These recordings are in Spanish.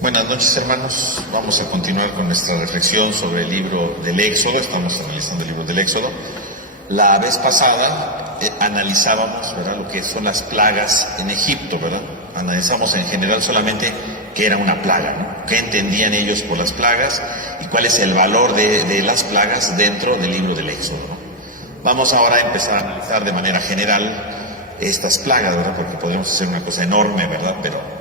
Buenas noches, hermanos. Vamos a continuar con nuestra reflexión sobre el libro del Éxodo. Estamos analizando el libro del Éxodo. La vez pasada analizábamos, ¿verdad?, lo que son las plagas en Egipto, ¿verdad? Analizamos en general solamente qué era una plaga, ¿no? Qué entendían ellos por las plagas y cuál es el valor de las plagas dentro del libro del Éxodo, ¿no? Vamos ahora a empezar a analizar de manera general estas plagas, ¿verdad? Porque podríamos hacer una cosa enorme, ¿verdad? Pero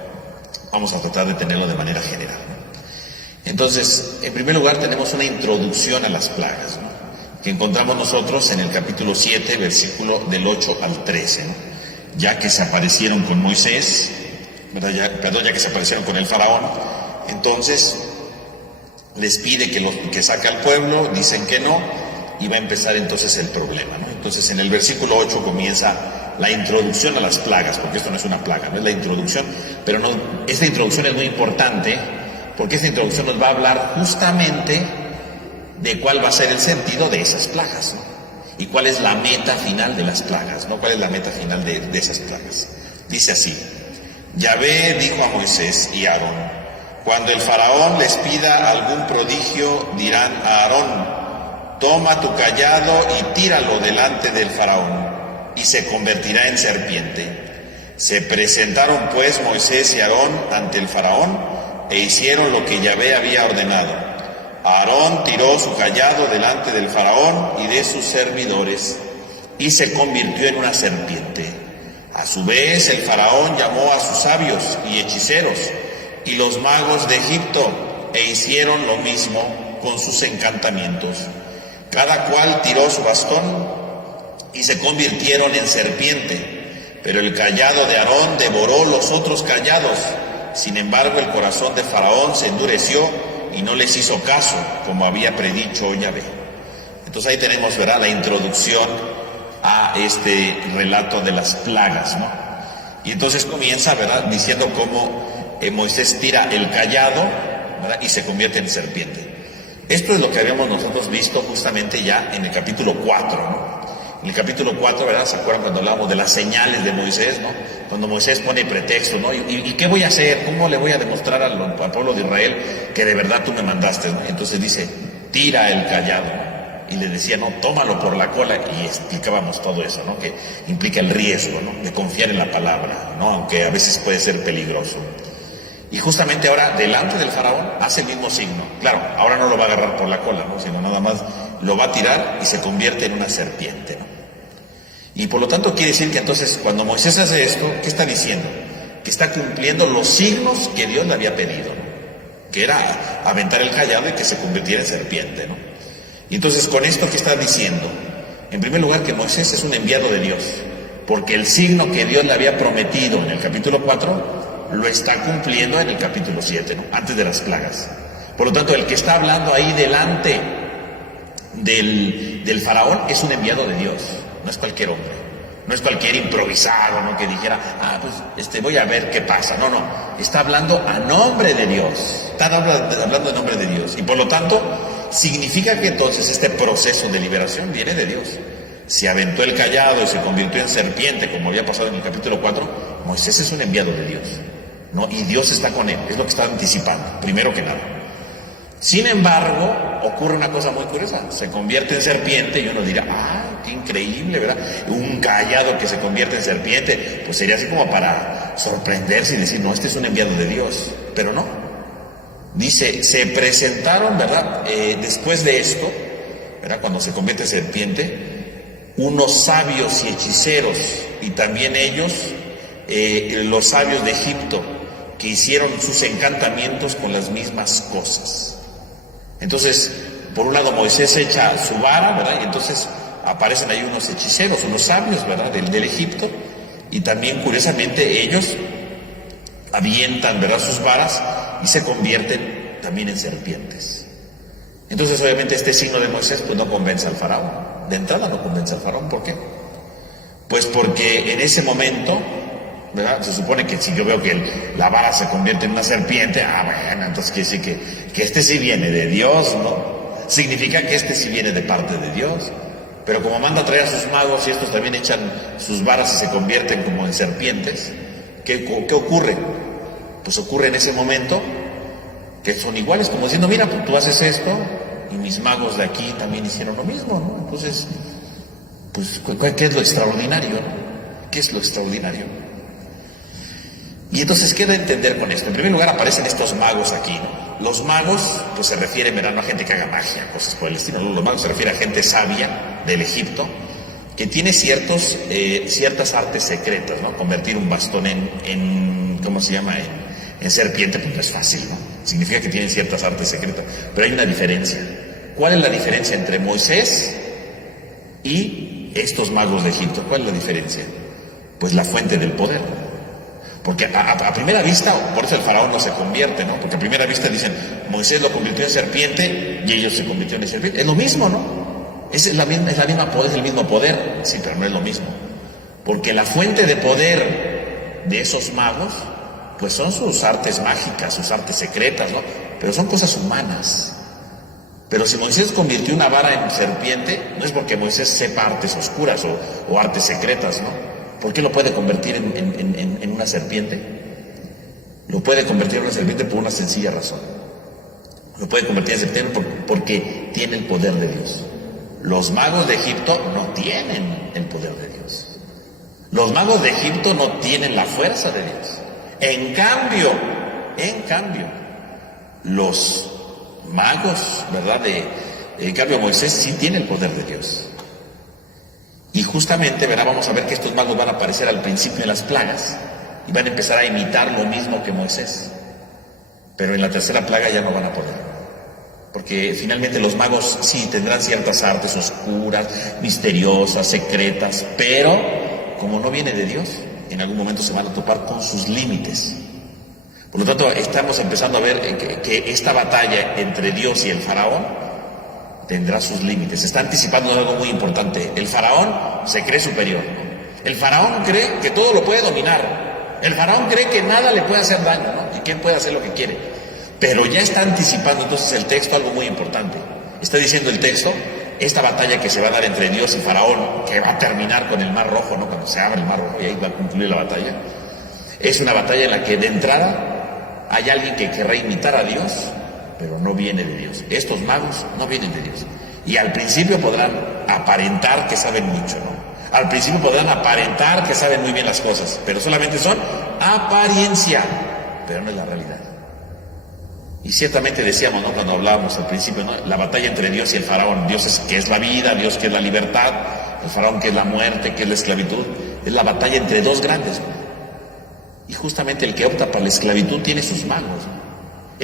vamos a tratar de tenerlo de manera general, ¿no? Entonces, en primer lugar tenemos una introducción a las plagas, ¿no?, que encontramos nosotros en el capítulo 7, versículo del 8 al 13, ¿no? Ya que se aparecieron con Moisés, ¿verdad? Ya que se aparecieron con el faraón, entonces les pide que saque al pueblo, dicen que no, y va a empezar entonces el problema, ¿no? Entonces en el versículo 8 comienza la introducción a las plagas, porque esto no es una plaga, no es la introducción, pero no, esta introducción es muy importante, porque esta introducción nos va a hablar justamente de cuál va a ser el sentido de esas plagas, ¿no? Y cuál es la meta final de las plagas, ¿no? ¿Cuál es la meta final de esas plagas? Dice así: Yahvé dijo a Moisés y a Aarón: cuando el faraón les pida algún prodigio, dirán a Aarón: toma tu cayado y tíralo delante del faraón, y se convertirá en serpiente. Se presentaron pues Moisés y Aarón ante el faraón, e hicieron lo que Yahvé había ordenado. Aarón tiró su cayado delante del faraón y de sus servidores, y se convirtió en una serpiente. A su vez el faraón llamó a sus sabios y hechiceros y los magos de Egipto, e hicieron lo mismo con sus encantamientos. Cada cual tiró su bastón y se convirtieron en serpiente, pero el cayado de Aarón devoró los otros cayados. Sin embargo, el corazón de Faraón se endureció y no les hizo caso, como había predicho Yahvé. Entonces ahí tenemos, ¿verdad?, la introducción a este relato de las plagas, ¿no? Y entonces comienza, ¿verdad?, diciendo cómo Moisés tira el cayado, ¿verdad?, y se convierte en serpiente. Esto es lo que habíamos nosotros visto justamente ya en el capítulo 4, ¿no? En el capítulo 4, ¿verdad?, ¿se acuerdan cuando hablábamos de las señales de Moisés, ¿no? Cuando Moisés pone pretexto, ¿no? ¿Y qué voy a hacer? ¿Cómo le voy a demostrar al pueblo de Israel que de verdad tú me mandaste, ¿no? Entonces dice: tira el cayado. Y le decía: no, tómalo por la cola. Y explicábamos todo eso, ¿no? Que implica el riesgo, ¿no?, de confiar en la palabra, ¿no?, aunque a veces puede ser peligroso. Y justamente ahora, delante del faraón, hace el mismo signo. Claro, ahora no lo va a agarrar por la cola, ¿no?, sino nada más lo va a tirar y se convierte en una serpiente, ¿no? Y por lo tanto quiere decir que entonces cuando Moisés hace esto, ¿qué está diciendo? Que está cumpliendo los signos que Dios le había pedido, ¿no?, que era aventar el cayado y que se convirtiera en serpiente, ¿no? Y entonces con esto, ¿qué está diciendo? En primer lugar, que Moisés es un enviado de Dios, porque el signo que Dios le había prometido en el capítulo 4 lo está cumpliendo en el capítulo 7, ¿no?, antes de las plagas. Por lo tanto, el que está hablando ahí delante del faraón es un enviado de Dios, no es cualquier hombre, no es cualquier improvisado, ¿no?, que dijera: pues voy a ver qué pasa. No, está hablando a nombre de Dios, está hablando en nombre de Dios, y por lo tanto significa que entonces este proceso de liberación viene de Dios. Se aventó el cayado y se convirtió en serpiente, como había pasado en el capítulo 4, Moisés es un enviado de Dios, ¿no?, y Dios está con él, es lo que está anticipando, primero que nada. Sin embargo, ocurre una cosa muy curiosa: se convierte en serpiente, y uno dirá: qué increíble, ¿verdad? Un cayado que se convierte en serpiente, pues sería así como para sorprenderse y decir: no, este es un enviado de Dios. Pero no, dice: se presentaron, ¿verdad?, después de esto, ¿verdad?, cuando se convierte en serpiente, unos sabios y hechiceros, y también ellos, los sabios de Egipto, que hicieron sus encantamientos con las mismas cosas. Entonces, por un lado Moisés echa su vara, ¿verdad?, y entonces aparecen ahí unos hechiceros, unos sabios, ¿verdad?, del Egipto, y también curiosamente ellos avientan, ¿verdad?, sus varas y se convierten también en serpientes. Entonces, obviamente, este signo de Moisés pues no convence al faraón. De entrada no convence al faraón. ¿Por qué? Pues porque en ese momento, ¿verdad?, se supone que si yo veo que la vara se convierte en una serpiente, bueno, entonces quiere decir que este sí viene de Dios, ¿no? Significa que este sí viene de parte de Dios. Pero como manda a traer a sus magos y estos también echan sus varas y se convierten como en serpientes, ¿qué ocurre? Pues ocurre en ese momento que son iguales, como diciendo, mira, pues tú haces esto y mis magos de aquí también hicieron lo mismo, ¿no? Entonces, pues, ¿qué es lo extraordinario, no? ¿Qué es lo extraordinario? Y entonces, ¿qué da a entender con esto? En primer lugar, aparecen estos magos aquí, ¿no? Los magos, pues se refieren, ¿verdad?, no a gente que haga magia, cosas por el estilo. Los magos se refieren a gente sabia del Egipto, que tiene ciertas artes secretas, ¿no? Convertir un bastón en ¿cómo se llama?, en serpiente, pues no es fácil, ¿no? Significa que tienen ciertas artes secretas. Pero hay una diferencia. ¿Cuál es la diferencia entre Moisés y estos magos de Egipto? ¿Cuál es la diferencia? Pues la fuente del poder. Porque a primera vista, por eso el faraón no se convierte, ¿no? Porque a primera vista dicen, Moisés lo convirtió en serpiente y ellos se convirtieron en serpiente. Es lo mismo, ¿no? Es el mismo poder, sí, pero no es lo mismo. Porque la fuente de poder de esos magos, pues son sus artes mágicas, sus artes secretas, ¿no? Pero son cosas humanas. Pero si Moisés convirtió una vara en serpiente, no es porque Moisés sepa artes oscuras o artes secretas, ¿no? ¿Por qué lo puede convertir en una serpiente? Lo puede convertir en una serpiente por una sencilla razón. Lo puede convertir en serpiente porque tiene el poder de Dios. Los magos de Egipto no tienen el poder de Dios. Los magos de Egipto no tienen la fuerza de Dios. En cambio, los magos, ¿verdad? En cambio, Moisés sí tiene el poder de Dios. Y justamente, ¿verdad?, vamos a ver que estos magos van a aparecer al principio de las plagas y van a empezar a imitar lo mismo que Moisés. Pero en la tercera plaga ya no van a poder. Porque finalmente los magos sí tendrán ciertas artes oscuras, misteriosas, secretas, pero como no viene de Dios, en algún momento se van a topar con sus límites. Por lo tanto, estamos empezando a ver que esta batalla entre Dios y el faraón tendrá sus límites. Se está anticipando algo muy importante. El faraón se cree superior, ¿no? El faraón cree que todo lo puede dominar. El faraón cree que nada le puede hacer daño, ¿no? Y que él puede hacer lo que quiere. Pero ya está anticipando entonces el texto algo muy importante. Está diciendo el texto, esta batalla que se va a dar entre Dios y faraón, que va a terminar con el Mar Rojo, ¿no? Cuando se abre el Mar Rojo y ahí va a concluir la batalla. Es una batalla en la que de entrada hay alguien que querrá imitar a Dios, pero no viene de Dios. Estos magos no vienen de Dios. Y al principio podrán aparentar que saben mucho, ¿no? Al principio podrán aparentar que saben muy bien las cosas, pero solamente son apariencia, pero no es la realidad. Y ciertamente decíamos, ¿no?, cuando hablábamos al principio, ¿no?, la batalla entre Dios y el faraón. Dios es que es la vida, Dios que es la libertad, el faraón que es la muerte, que es la esclavitud. Es la batalla entre dos grandes, ¿no? Y justamente el que opta por la esclavitud tiene sus magos, ¿no?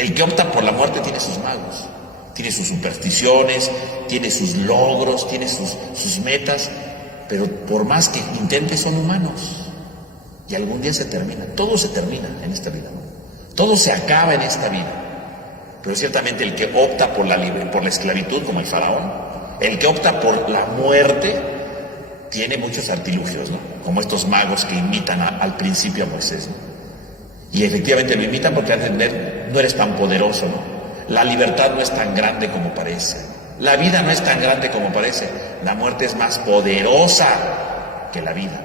El que opta por la muerte tiene sus magos, tiene sus supersticiones, tiene sus logros, tiene sus metas, pero por más que intente son humanos. Y algún día se termina, todo se termina en esta vida, ¿no? Todo se acaba en esta vida. Pero ciertamente el que opta por la esclavitud, como el faraón, el que opta por la muerte, tiene muchos artilugios, ¿no? Como estos magos que imitan al principio a Moisés, ¿no? Y efectivamente lo imitan porque a entender, no eres tan poderoso, ¿no? La libertad no es tan grande como parece. La vida no es tan grande como parece. La muerte es más poderosa que la vida.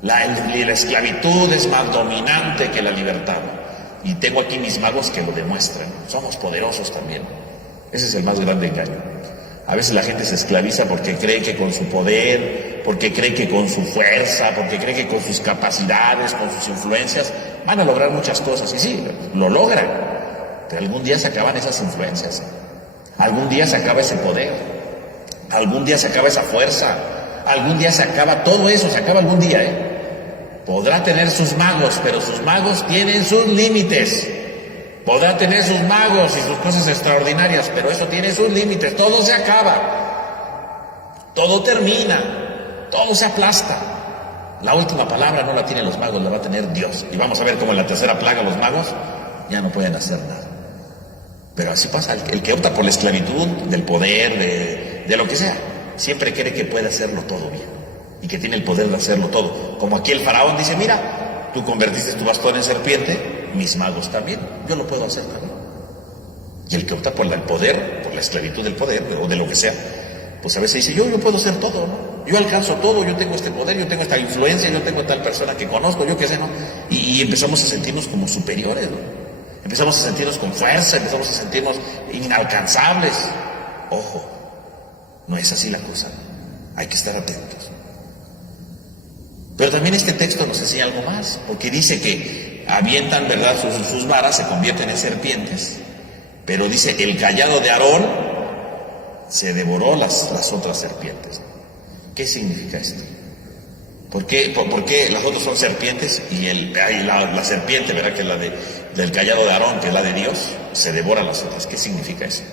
La esclavitud es más dominante que la libertad. Y tengo aquí mis magos que lo demuestran. Somos poderosos también. Ese es el más grande engaño. A veces la gente se esclaviza porque cree que con su poder, porque cree que con su fuerza, porque cree que con sus capacidades, con sus influencias, van a lograr muchas cosas. Y sí, lo logran. Pero algún día se acaban esas influencias. Algún día se acaba ese poder. Algún día se acaba esa fuerza. Algún día se acaba todo eso, se acaba algún día, ¿eh? Podrá tener sus magos, pero sus magos tienen sus límites. Podrá tener sus magos y sus cosas extraordinarias, pero eso tiene sus límites. Todo se acaba. Todo termina. Todo se aplasta. La última palabra no la tienen los magos, la va a tener Dios. Y vamos a ver cómo en la tercera plaga los magos ya no pueden hacer nada. Pero así pasa. El que opta por la esclavitud, del poder, de lo que sea, siempre cree que puede hacerlo todo bien. Y que tiene el poder de hacerlo todo. Como aquí el faraón dice, mira, tú convertiste tu bastón en serpiente, mis magos también, yo lo puedo hacer también. Y el que opta por el poder, por la esclavitud del poder, o de lo que sea, pues a veces dice, yo puedo hacer todo, ¿no? Yo alcanzo todo, yo tengo este poder, yo tengo esta influencia, yo tengo tal persona que conozco, yo qué sé, ¿no? Y empezamos a sentirnos como superiores, ¿no? Empezamos a sentirnos con fuerza, empezamos a sentirnos inalcanzables. Ojo, no es así la cosa. Hay que estar atentos. Pero también este texto nos enseña algo más, porque dice que avientan, ¿verdad?, sus varas, se convierten en serpientes, pero dice, el cayado de Aarón se devoró las otras serpientes. ¿Qué significa esto? ¿Por qué las otras son serpientes y la serpiente, ¿verdad?, que es la del cayado de Aarón, que es la de Dios, se devora las otras? ¿Qué significa eso?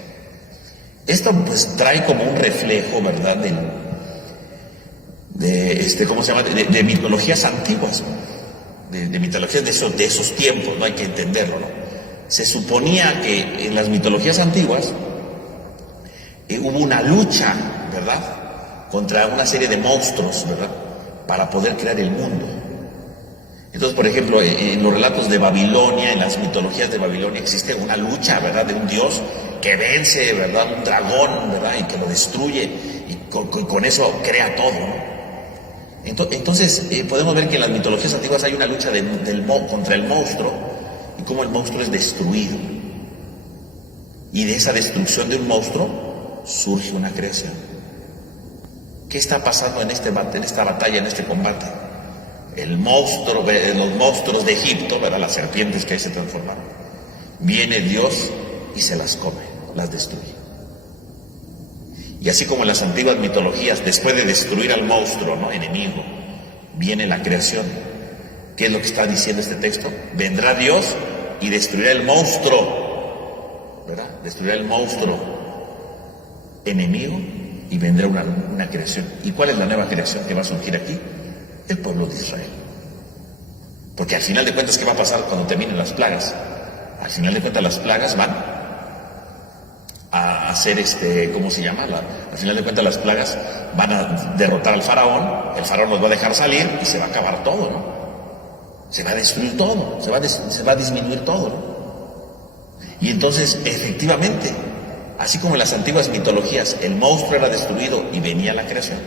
Esto pues trae como un reflejo, ¿verdad?, de mitologías antiguas, ¿no? de mitologías de esos tiempos, no hay que entenderlo, ¿no? Se suponía que en las mitologías antiguas hubo una lucha, ¿verdad?, contra una serie de monstruos, ¿verdad?, para poder crear el mundo. Entonces, por ejemplo, en los relatos de Babilonia, en las mitologías de Babilonia, existe una lucha, ¿verdad?, de un dios que vence, ¿verdad?, un dragón, ¿verdad?, y que lo destruye, y con eso crea todo, ¿no? Entonces, podemos ver que en las mitologías antiguas hay una lucha contra el monstruo, y cómo el monstruo es destruido. Y de esa destrucción de un monstruo surge una creación. ¿Qué está pasando en esta batalla, en este combate? Los monstruos de Egipto, ¿verdad?, las serpientes que ahí se transformaron. Viene Dios y se las come, las destruye. Y así como en las antiguas mitologías, después de destruir al monstruo, ¿no?, enemigo, viene la creación. ¿Qué es lo que está diciendo este texto? Vendrá Dios y destruirá el monstruo, ¿verdad? Destruirá el monstruo enemigo y vendrá una creación. ¿Y cuál es la nueva creación que va a surgir aquí? El pueblo de Israel. Porque al final de cuentas, ¿qué va a pasar cuando terminen las plagas? Al final de cuentas, las plagas van a hacer ¿cómo se llama? Al final de cuentas, las plagas van a derrotar al faraón, el faraón los va a dejar salir y se va a acabar todo, ¿no? Se va a destruir todo, se va a disminuir todo, ¿no? Y entonces, efectivamente, así como en las antiguas mitologías el monstruo era destruido y venía la creación,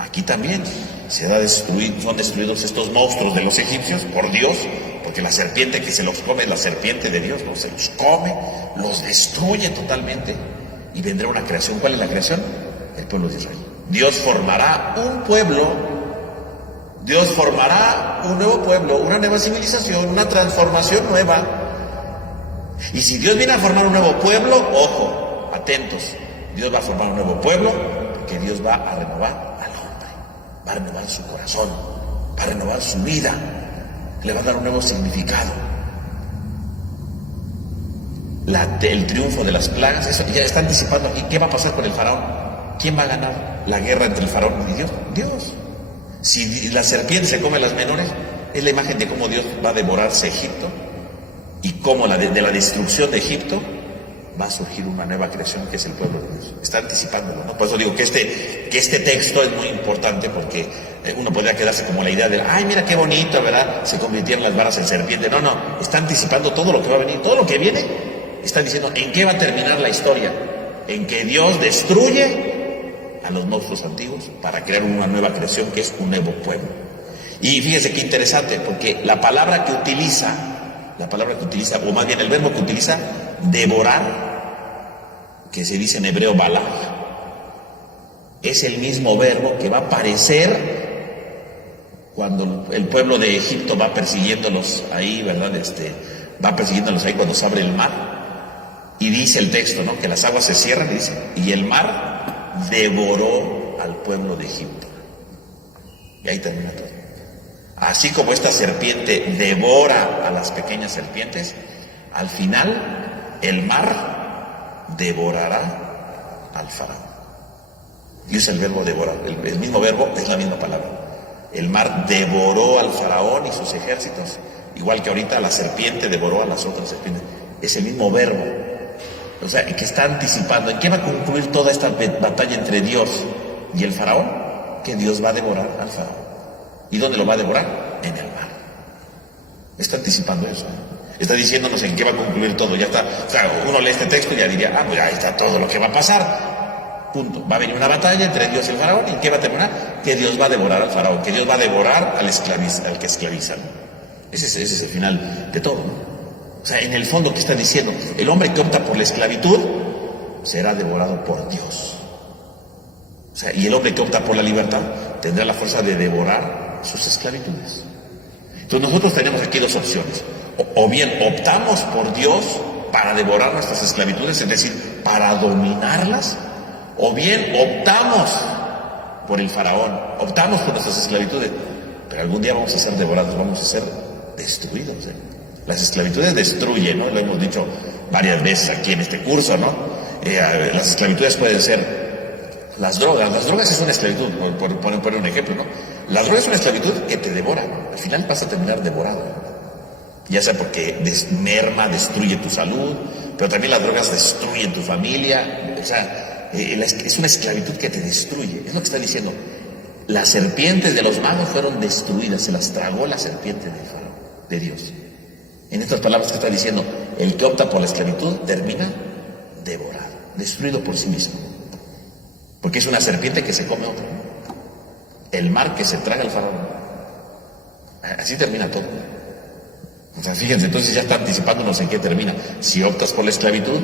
aquí también son destruidos estos monstruos de los egipcios por Dios, porque la serpiente que se los come es la serpiente de Dios, ¿no? Se los come, los destruye totalmente y vendrá una creación. ¿Cuál es la creación? El pueblo de Israel. Dios formará un pueblo, Dios formará un nuevo pueblo, una nueva civilización, una transformación nueva. Y si Dios viene a formar un nuevo pueblo, ojo, atentos, Dios va a formar un nuevo pueblo porque Dios va a renovar al hombre, va a renovar su corazón, va a renovar su vida, le va a dar un nuevo significado. El triunfo de las plagas, eso ya está anticipando aquí. ¿Qué va a pasar con el faraón? ¿Quién va a ganar la guerra entre el faraón y Dios? Dios. Si la serpiente se come las menores, es la imagen de cómo Dios va a devorarse Egipto y cómo de la destrucción de Egipto va a surgir una nueva creación que es el pueblo de Dios. Está anticipándolo, ¿no? Por eso digo que este texto es muy importante, porque uno podría quedarse como la idea de, ay, mira qué bonito, ¿verdad?, se convirtieron las varas en serpiente. No, está anticipando todo lo que va a venir, todo lo que viene. Está diciendo en qué va a terminar la historia, en que Dios destruye a los monstruos antiguos para crear una nueva creación que es un nuevo pueblo. Y fíjense qué interesante, porque la palabra que utiliza, o más bien el verbo que utiliza, devorar, que se dice en hebreo balaj, es el mismo verbo que va a aparecer cuando el pueblo de Egipto va persiguiéndolos ahí, ¿verdad? Va persiguiéndolos ahí cuando se abre el mar. Y dice el texto, ¿no?, que las aguas se cierran, y dice, y el mar devoró al pueblo de Egipto. Y ahí termina todo. Así como esta serpiente devora a las pequeñas serpientes, al final el mar devorará al faraón. Y usa el verbo devorar, el mismo verbo, es la misma palabra. El mar devoró al faraón y sus ejércitos, igual que ahorita la serpiente devoró a las otras serpientes. Es el mismo verbo. O sea, que está anticipando. ¿En qué va a concluir toda esta batalla entre Dios y el faraón? Que Dios va a devorar al faraón. ¿Y dónde lo va a devorar? En el mar. Está anticipando eso. Está diciéndonos en qué va a concluir todo. Ya está. O sea, uno lee este texto y ya diría, pues ahí está todo lo que va a pasar. Punto. Va a venir una batalla entre Dios y el faraón. ¿Y qué va a terminar? Que Dios va a devorar al faraón. Que Dios va a devorar al que esclaviza, ¿no? Ese es el final de todo, ¿no? O sea, en el fondo, ¿qué está diciendo? El hombre que opta por la esclavitud será devorado por Dios. O sea, y el hombre que opta por la libertad tendrá la fuerza de devorar sus esclavitudes. Entonces nosotros tenemos aquí dos opciones. O bien optamos por Dios para devorar nuestras esclavitudes, es decir, para dominarlas, o bien optamos por el faraón, optamos por nuestras esclavitudes, pero algún día vamos a ser devorados, vamos a ser destruidos. Las esclavitudes destruyen, ¿no? Lo hemos dicho varias veces aquí en este curso, ¿no? Las esclavitudes pueden ser las drogas es una esclavitud, por poner un ejemplo, ¿no? La droga es una esclavitud que te devora, ¿no? Al final vas a terminar devorado, ¿no? Ya sea porque merma, destruye tu salud, pero también las drogas destruyen tu familia. O sea, es una esclavitud que te destruye. Es lo que está diciendo. Las serpientes de los magos fueron destruidas, se las tragó la serpiente del faraón, de Dios. En estas palabras que está diciendo, el que opta por la esclavitud termina devorado, destruido por sí mismo. Porque es una serpiente que se come a otra, ¿no? El mar que se traga al faraón. Así termina todo. O sea, fíjense, entonces ya está anticipándonos en qué termina. Si optas por la esclavitud,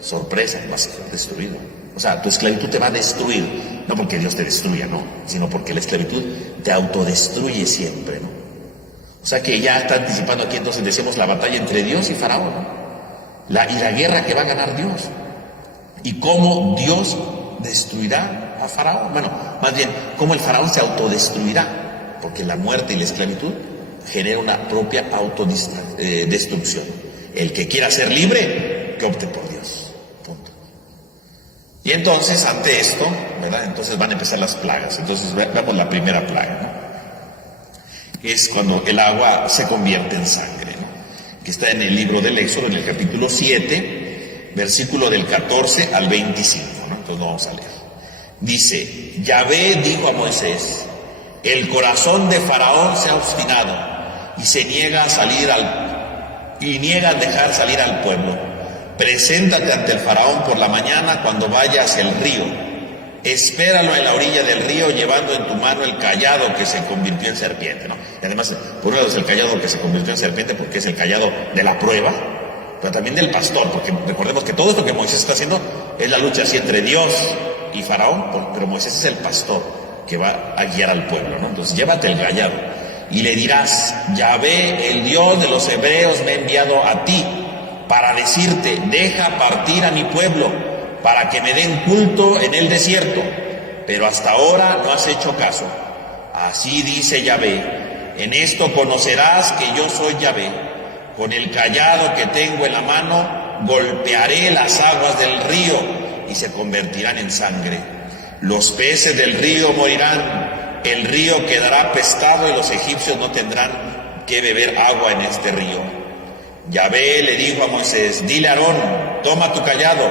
sorpresa, vas a ser destruido. O sea, tu esclavitud te va a destruir, no porque Dios te destruya, no, sino porque la esclavitud te autodestruye siempre, ¿no? O sea que ya está anticipando aquí, entonces decimos la batalla entre Dios y Faraón, ¿no? Y la guerra que va a ganar Dios. Y cómo Dios destruirá a Faraón. Bueno, más bien, cómo el Faraón se autodestruirá, porque la muerte y la esclavitud genera una propia autodestrucción. El que quiera ser libre, que opte por Dios. Punto. Y entonces, ante esto, ¿verdad? Entonces van a empezar las plagas. Entonces veamos la primera plaga, ¿no? Es cuando el agua se convierte en sangre, ¿no? Que está en el libro del Éxodo, en el capítulo 7, versículo del 14 al 25, ¿no? Entonces lo vamos a leer. Dice, Yahvé dijo a Moisés, el corazón de Faraón se ha obstinado y se niega a dejar salir al pueblo. Preséntate ante el Faraón por la mañana cuando vaya hacia el río. Espéralo en la orilla del río llevando en tu mano el callado que se convirtió en serpiente, ¿no? Y además, por un lado es el callado que se convirtió en serpiente porque es el callado de la prueba, pero también del pastor, porque recordemos que todo esto que Moisés está haciendo es la lucha así entre Dios y Faraón, pero Moisés es el pastor que va a guiar al pueblo, ¿no? Entonces llévate el callado y le dirás, Yahvé, el Dios de los hebreos, me ha enviado a ti para decirte, deja partir a mi pueblo para que me den culto en el desierto, pero hasta ahora no has hecho caso. Así dice Yahvé, en esto conocerás que yo soy Yahvé, con el callado que tengo en la mano golpearé las aguas del río y se convertirán en sangre. Los peces del río morirán, el río quedará apestado y los egipcios no tendrán que beber agua en este río. Yahvé le dijo a Moisés, dile a Aarón, toma tu callado,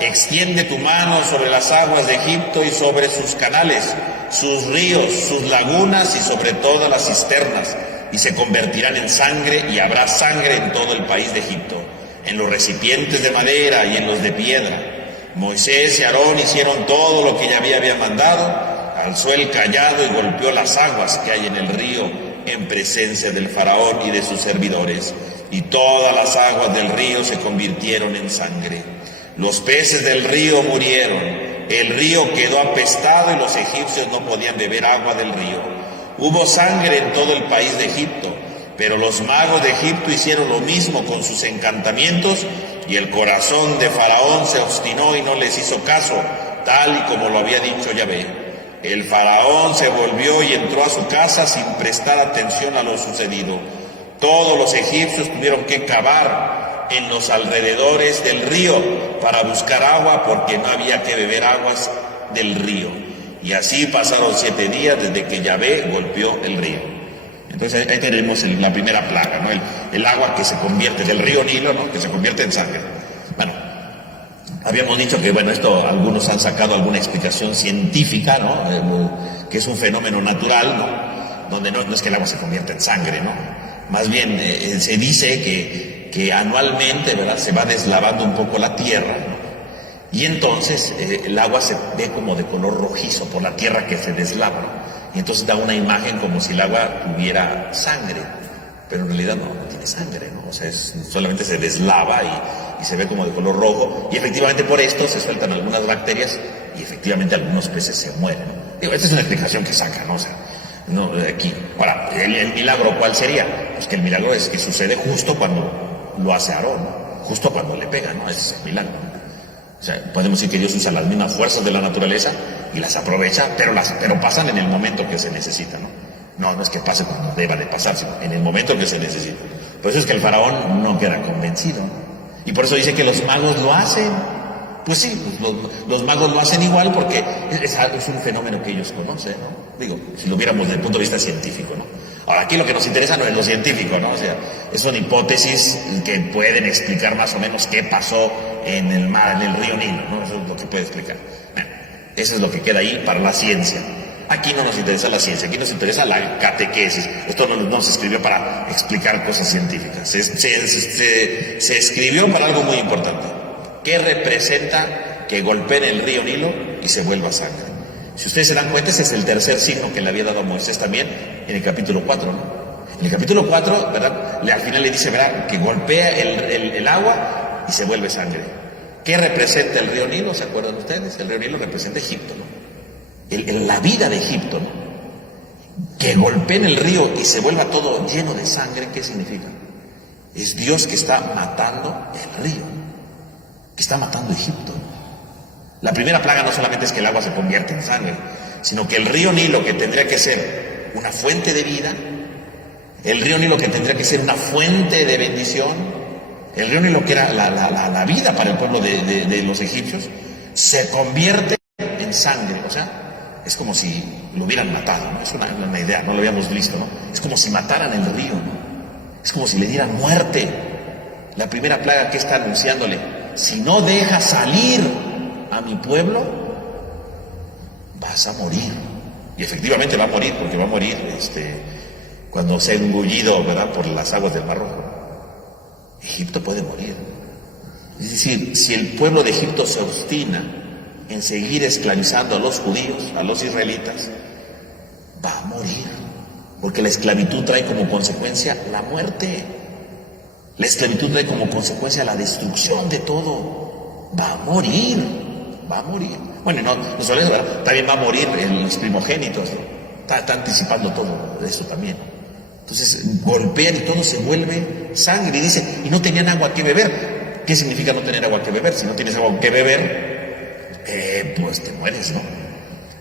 extiende tu mano sobre las aguas de Egipto y sobre sus canales, sus ríos, sus lagunas y sobre todas las cisternas, y se convertirán en sangre y habrá sangre en todo el país de Egipto, en los recipientes de madera y en los de piedra. Moisés y Aarón hicieron todo lo que Yahvé había mandado, alzó el callado y golpeó las aguas que hay en el río en presencia del faraón y de sus servidores, y todas las aguas del río se convirtieron en sangre. Los peces del río murieron, el río quedó apestado y los egipcios no podían beber agua del río. Hubo sangre en todo el país de Egipto, pero los magos de Egipto hicieron lo mismo con sus encantamientos y el corazón de Faraón se obstinó y no les hizo caso, tal y como lo había dicho Yahvé. El Faraón se volvió y entró a su casa sin prestar atención a lo sucedido. Todos los egipcios tuvieron que cavar en los alrededores del río para buscar agua porque no había que beber aguas del río. Y así pasaron 7 días desde que Yahvé golpeó el río. Entonces ahí tenemos la primera plaga, ¿no? El agua que se convierte del río Nilo, ¿no? Que se convierte en sangre. Bueno, habíamos dicho que, bueno, esto algunos han sacado alguna explicación científica, ¿no? Que es un fenómeno natural, ¿no? Donde no es que el agua se convierta en sangre, ¿no? Más bien se dice que anualmente, ¿verdad?, se va deslavando un poco la tierra, ¿no? Y entonces el agua se ve como de color rojizo por la tierra que se deslava, ¿no? Y entonces da una imagen como si el agua tuviera sangre. pero en realidad no tiene sangre, ¿no? O sea, solamente se deslava y se ve como de color rojo, y efectivamente por esto se sueltan algunas bacterias y efectivamente algunos peces se mueren, ¿no? Digo, esta es una explicación que saca, ¿no? O sea, no, aquí. Ahora, el milagro, ¿cuál sería? Pues que el milagro es que sucede justo cuando lo hace Aarón, ¿no? Justo cuando le pega, ¿no? Ese es el milagro, ¿no? O sea, podemos decir que Dios usa las mismas fuerzas de la naturaleza y las aprovecha, pero pasan en el momento que se necesita, ¿no? No es que pase cuando deba de pasar, sino en el momento que se necesita. Por eso es que el faraón no queda convencido, ¿no? Y por eso dice que los magos lo hacen. Pues sí, pues los magos lo hacen igual porque es un fenómeno que ellos conocen, ¿no? Digo, si lo viéramos desde el punto de vista científico, ¿no? Ahora, aquí lo que nos interesa no es lo científico, ¿no? O sea, son hipótesis que pueden explicar más o menos qué pasó en el mar, en el río Nilo, ¿no? Eso es lo que puede explicar. Bueno, eso es lo que queda ahí para la ciencia. Aquí no nos interesa la ciencia, aquí nos interesa la catequesis. Esto no se escribió para explicar cosas científicas. Se escribió para algo muy importante. ¿Qué representa que golpeen el río Nilo y se vuelva sangre? Si ustedes se dan cuenta, ese es el tercer signo que le había dado a Moisés también en el capítulo 4, ¿no? En el capítulo 4, ¿verdad? Al final le dice, ¿verdad?, que golpea el agua y se vuelve sangre. ¿Qué representa el río Nilo? ¿Se acuerdan ustedes? El río Nilo representa Egipto, ¿no? La vida de Egipto, ¿no? Que golpeen el río y se vuelva todo lleno de sangre, ¿qué significa? Es Dios que está matando el río, que está matando Egipto. La primera plaga no solamente es que el agua se convierte en sangre, sino que el río Nilo, que tendría que ser una fuente de vida, el río Nilo que tendría que ser una fuente de bendición, el río Nilo que era la vida para el pueblo de los egipcios, se convierte en sangre. O sea, es como si lo hubieran matado, ¿no? Es una idea, no lo habíamos visto, ¿no? Es como si mataran el río, ¿no? Es como si le dieran muerte. La primera plaga que está anunciándole: si no dejas salir a mi pueblo, vas a morir. Y efectivamente va a morir, porque va a morir cuando sea engullido, ¿verdad?, por las aguas del Mar Rojo. Egipto puede morir. Es decir, si el pueblo de Egipto se obstina en seguir esclavizando a los judíos, a los israelitas, va a morir, porque la esclavitud trae como consecuencia la muerte. La esclavitud trae como consecuencia la destrucción de todo. Va a morir, va a morir. Bueno, no solo eso, ¿verdad? También va a morir los primogénitos, ¿no? Está anticipando todo eso también. Entonces golpean y todo se vuelve sangre. Y dice, y no tenían agua que beber. ¿Qué significa no tener agua que beber? Si no tienes agua que beber, pues te mueres, ¿no?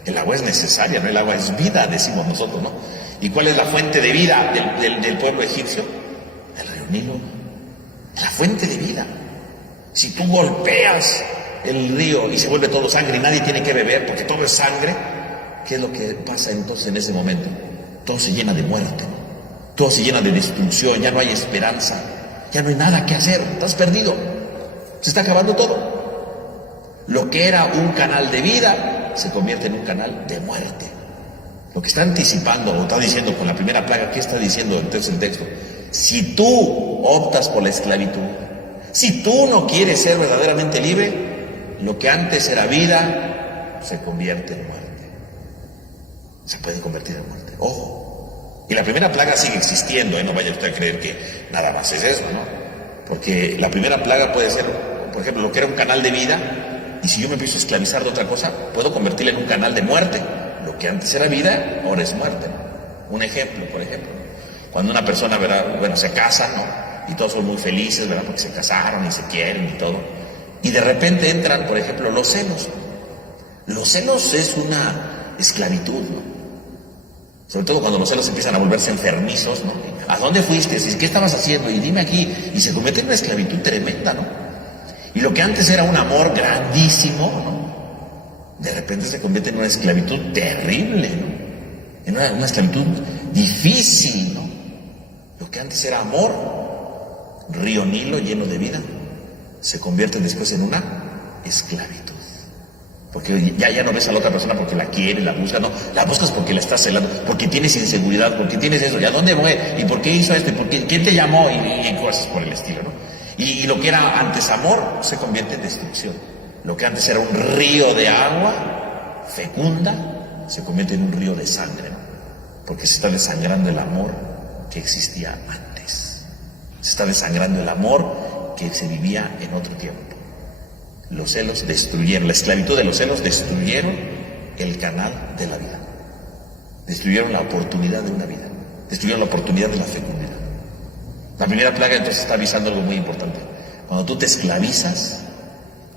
El agua es necesaria, ¿no? El agua es vida, decimos nosotros, ¿no? ¿Y cuál es la fuente de vida del pueblo egipcio? El río Nilo. La fuente de vida. Si tú golpeas el río y se vuelve todo sangre y nadie tiene que beber porque todo es sangre, ¿qué es lo que pasa entonces en ese momento? Todo se llena de muerte, ¿no? Todo se llena de destrucción, ya no hay esperanza, ya no hay nada que hacer, estás perdido, se está acabando todo. Lo que era un canal de vida se convierte en un canal de muerte. Lo que está anticipando o está diciendo con la primera plaga, ¿qué está diciendo entonces el texto? Si tú optas por la esclavitud, si tú no quieres ser verdaderamente libre, lo que antes era vida se convierte en muerte. Se puede convertir en muerte. Ojo. Y la primera plaga sigue existiendo, no vaya usted a creer que nada más es eso, ¿no? Porque la primera plaga puede ser, por ejemplo, lo que era un canal de vida. Y si yo me empiezo a esclavizar de otra cosa, puedo convertirla en un canal de muerte. Lo que antes era vida, ahora es muerte, ¿no? Un ejemplo, por ejemplo. Cuando una persona, ¿verdad?, bueno, se casa, ¿no? Y todos son muy felices, ¿verdad?, porque se casaron y se quieren y todo. Y de repente entran, por ejemplo, los celos. Los celos es una esclavitud, ¿no? Sobre todo cuando los celos empiezan a volverse enfermizos, ¿no? ¿A dónde fuiste? ¿Qué estabas haciendo? Y dime aquí. Y se convierte en una esclavitud tremenda, ¿no? Y lo que antes era un amor grandísimo, ¿no?, de repente se convierte en una esclavitud terrible, ¿no? En una esclavitud difícil, ¿no? Lo que antes era amor, río Nilo lleno de vida, se convierte después en una esclavitud. Porque ya no ves a la otra persona porque la quieres, la buscas, no, la buscas porque la estás celando, porque tienes inseguridad, porque tienes eso, ¿y a dónde voy? ¿Y por qué hizo esto? ¿Y por qué? ¿Quién te llamó? Y cosas por el estilo, ¿no? Y lo que era antes amor se convierte en destrucción. Lo que antes era un río de agua fecunda se convierte en un río de sangre, ¿no? Porque se está desangrando el amor que existía antes. Se está desangrando el amor que se vivía en otro tiempo. Los celos destruyeron, la esclavitud de los celos destruyeron el canal de la vida. Destruyeron la oportunidad de una vida. Destruyeron la oportunidad de la fecundidad. La primera plaga entonces está avisando algo muy importante. Cuando tú te esclavizas,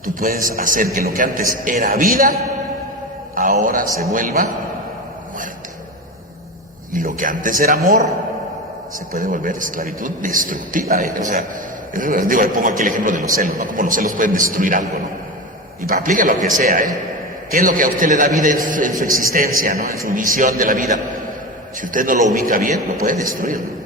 tú puedes hacer que lo que antes era vida, ahora se vuelva muerte. Y lo que antes era amor, se puede volver esclavitud destructiva. O sea, digo, le pongo aquí el ejemplo de los celos, ¿no? Como los celos pueden destruir algo, ¿no? Y aplica lo que sea, ¿Qué es lo que a usted le da vida en su existencia, ¿no? En su visión de la vida. Si usted no lo ubica bien, lo puede destruir, ¿no?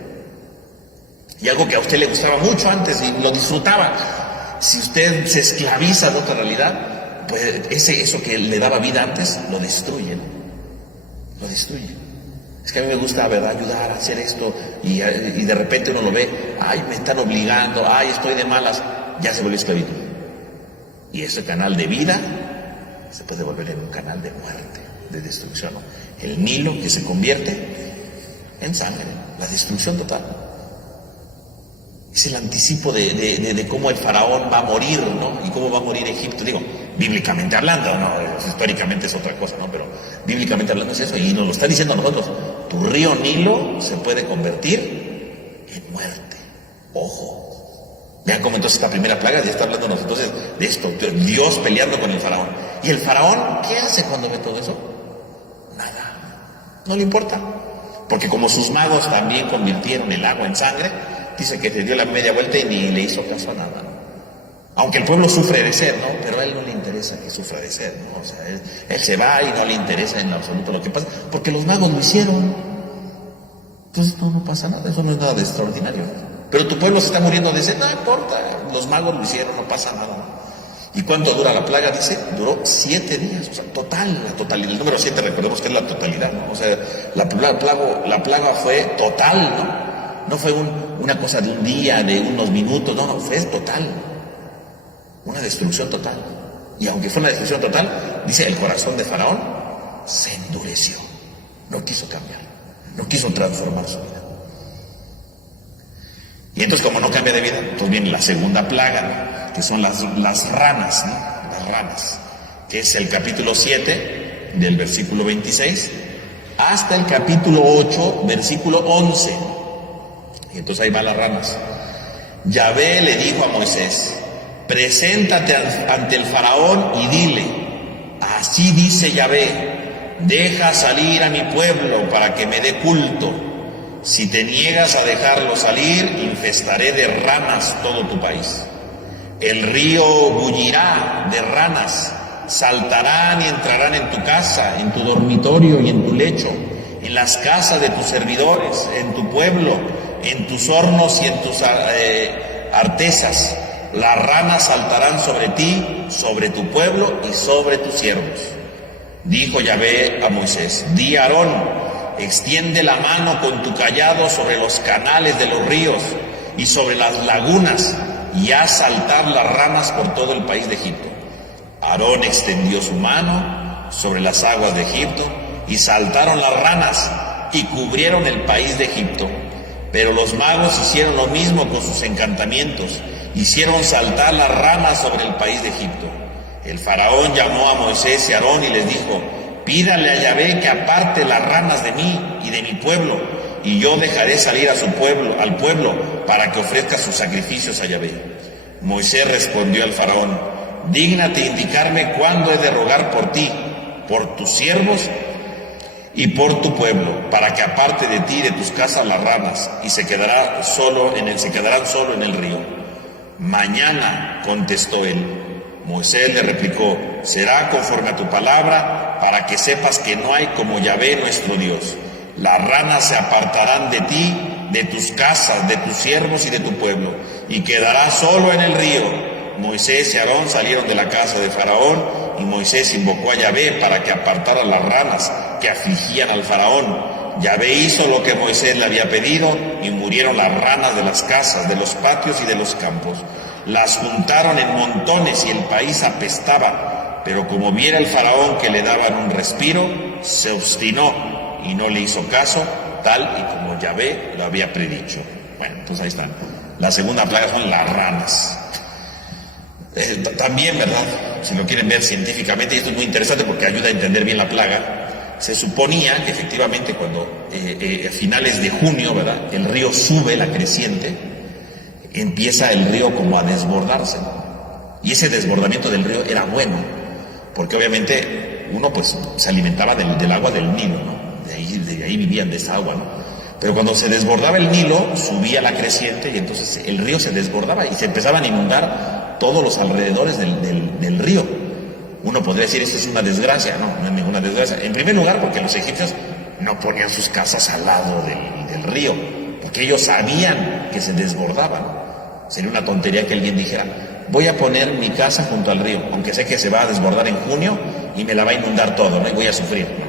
Y algo que a usted le gustaba mucho antes y lo disfrutaba, si usted se esclaviza de otra realidad, pues eso que le daba vida antes, lo destruye, ¿no? Lo destruye. Es que a mí me gusta, ¿verdad?, ayudar a hacer esto y de repente uno lo ve, ay, me están obligando, ay, estoy de malas, ya se volvió esclavitud. Y ese canal de vida se puede volver en un canal de muerte, de destrucción, ¿no? El Nilo que se convierte en sangre, la destrucción total. Es el anticipo de cómo el faraón va a morir, ¿no? Y cómo va a morir Egipto. Digo, bíblicamente hablando, ¿no? Históricamente es otra cosa, ¿no? Pero bíblicamente hablando es eso. Y nos lo está diciendo a nosotros. Tu río Nilo se puede convertir en muerte. Ojo. Vean cómo entonces esta primera plaga ya está hablando entonces de esto. Dios peleando con el faraón. ¿Y el faraón qué hace cuando ve todo eso? Nada. No le importa. Porque como sus magos también convirtieron el agua en sangre, dice que se dio la media vuelta y ni le hizo caso a nada, ¿no? Aunque el pueblo sufre de sed, ¿no? Pero a él no le interesa que sufra de sed, ¿no? O sea, él se va y no le interesa en absoluto lo que pasa, porque los magos lo hicieron. Entonces no pasa nada, eso no es nada de extraordinario. Pero tu pueblo se está muriendo de sed, no importa, los magos lo hicieron, no pasa nada, ¿no? ¿Y cuánto dura la plaga? Dice, duró 7 días, o sea, la totalidad. El número 7, recordemos que es la totalidad, ¿no? O sea, la plaga fue total, ¿no? No fue una cosa de un día, de unos minutos, no, fue total. Una destrucción total. Y aunque fue una destrucción total, dice, el corazón de Faraón se endureció. No quiso cambiar, no quiso transformar su vida. Y entonces, como no cambia de vida, entonces viene la segunda plaga, ¿no? Que son las ranas, ¿no? Las ranas, que es el capítulo 7, del versículo 26, hasta el capítulo 8, versículo 11. Y entonces ahí van las ranas. Yahvé le dijo a Moisés, preséntate ante el faraón y dile, así dice Yahvé, deja salir a mi pueblo para que me dé culto. Si te niegas a dejarlo salir, infestaré de ranas todo tu país. El río bullirá de ranas, saltarán y entrarán en tu casa, en tu dormitorio y en tu lecho, en las casas de tus servidores, en tu pueblo, en tus hornos y en tus artesas. Las ranas saltarán sobre ti, sobre tu pueblo y sobre tus siervos. Dijo Yahvé a Moisés, di a Aarón, extiende la mano con tu cayado sobre los canales de los ríos y sobre las lagunas y haz saltar las ranas por todo el país de Egipto. Aarón extendió su mano sobre las aguas de Egipto y saltaron las ranas y cubrieron el país de Egipto. Pero los magos hicieron lo mismo con sus encantamientos, hicieron saltar las ranas sobre el país de Egipto. El faraón llamó a Moisés y a Aarón y les dijo, pídale a Yahvé que aparte las ranas de mí y de mi pueblo, y yo dejaré salir a su pueblo, al pueblo, para que ofrezca sus sacrificios a Yahvé. Moisés respondió al faraón, dígnate indicarme cuándo he de rogar por ti, por tus siervos y por tu pueblo, para que aparte de ti y de tus casas las ranas, y se quedarán solo en el río. Mañana, contestó él. Moisés le replicó, será conforme a tu palabra, para que sepas que no hay como Yahvé nuestro Dios. Las ranas se apartarán de ti, de tus casas, de tus siervos y de tu pueblo, y quedará solo en el río. Moisés y Aarón salieron de la casa de Faraón, y Moisés invocó a Yahvé para que apartara las ranas que afligían al Faraón. Yahvé hizo lo que Moisés le había pedido, y murieron las ranas de las casas, de los patios y de los campos. Las juntaron en montones y el país apestaba, pero como viera el Faraón que le daban un respiro, se obstinó y no le hizo caso, tal y como Yahvé lo había predicho. Bueno, pues ahí están. La segunda plaga son las ranas. También, ¿verdad? Si lo quieren ver científicamente, y esto es muy interesante porque ayuda a entender bien la plaga, se suponía que efectivamente cuando a finales de junio, ¿verdad?, el río sube la creciente, empieza el río como a desbordarse, ¿no? Y ese desbordamiento del río era bueno, porque obviamente uno pues se alimentaba del agua del Nilo, ¿no? De ahí vivían de esa agua, ¿no? Pero cuando se desbordaba el Nilo, subía la creciente y entonces el río se desbordaba y se empezaban a inundar todos los alrededores del río. Uno podría decir, esto es una desgracia. No, no es ninguna desgracia. En primer lugar, porque los egipcios no ponían sus casas al lado del río, porque ellos sabían que se desbordaban. Sería una tontería que alguien dijera, voy a poner mi casa junto al río, aunque sé que se va a desbordar en junio y me la va a inundar todo, ¿no? Y voy a sufrir, ¿no?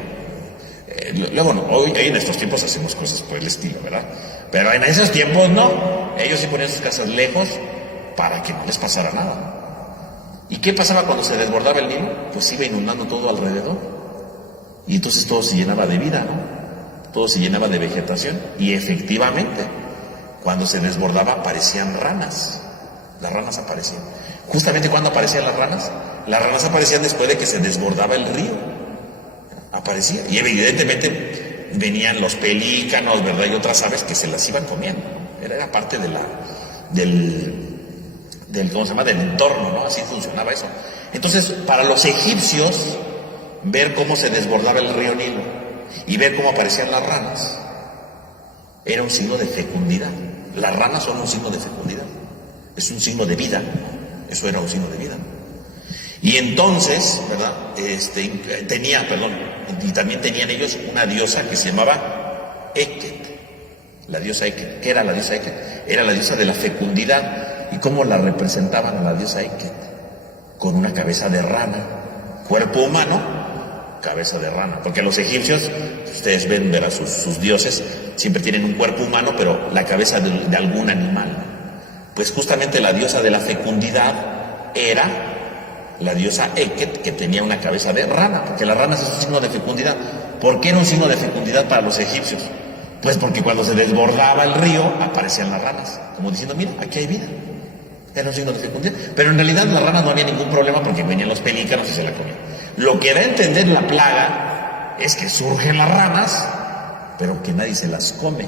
Luego, no, hoy en estos tiempos hacemos cosas por el estilo, ¿verdad? Pero en esos tiempos no. Ellos sí ponían sus casas lejos para que no les pasara nada. ¿Y qué pasaba cuando se desbordaba el Nilo? Pues iba inundando todo alrededor. Y entonces todo se llenaba de vida, ¿no? Todo se llenaba de vegetación. Y efectivamente, cuando se desbordaba aparecían ranas. Las ranas aparecían. Justamente cuando aparecían las ranas aparecían después de que se desbordaba el río. Aparecía. Y evidentemente venían los pelícanos, ¿verdad? Y otras aves que se las iban comiendo. Era parte del ¿cómo se llama?, del entorno, ¿no? Así funcionaba eso. Entonces, para los egipcios, ver cómo se desbordaba el río Nilo y ver cómo aparecían las ranas era un signo de fecundidad. Las ranas son un signo de fecundidad. Es un signo de vida. Eso era un signo de vida. Y entonces, ¿verdad? Y también tenían ellos una diosa que se llamaba Eket. La diosa Eket. ¿Qué era la diosa Eket? Era la diosa de la fecundidad. ¿Y cómo la representaban a la diosa Eket? Con una cabeza de rana. Cuerpo humano, cabeza de rana. Porque los egipcios, ustedes ven, verán sus dioses, siempre tienen un cuerpo humano, pero la cabeza de algún animal. Pues justamente la diosa de la fecundidad era la diosa Eket, que tenía una cabeza de rana, porque la rana es un signo de fecundidad. ¿Por qué era un signo de fecundidad para los egipcios? Pues porque cuando se desbordaba el río, aparecían las ranas, como diciendo, mira, aquí hay vida. Era un signo de fecundidad. Pero en realidad las ranas no había ningún problema porque venían los pelícanos y se la comían. Lo que da a entender la plaga es que surgen las ranas, pero que nadie se las come.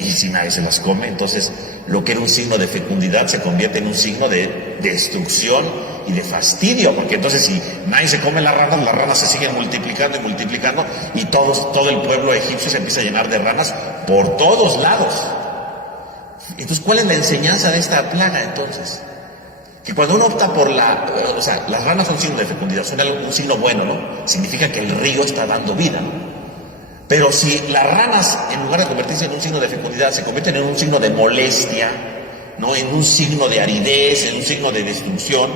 Y si nadie se las come, entonces lo que era un signo de fecundidad se convierte en un signo de destrucción y de fastidio, porque entonces si nadie se come las ranas se siguen multiplicando y multiplicando y todo el pueblo egipcio se empieza a llenar de ranas por todos lados. Entonces, ¿cuál es la enseñanza de esta plaga entonces? Que cuando uno opta por las ranas son signo de fecundidad, son un signo bueno, ¿no? Significa que el río está dando vida, ¿no? Pero si las ranas, en lugar de convertirse en un signo de fecundidad, se convierten en un signo de molestia, ¿no?, en un signo de aridez, en un signo de destrucción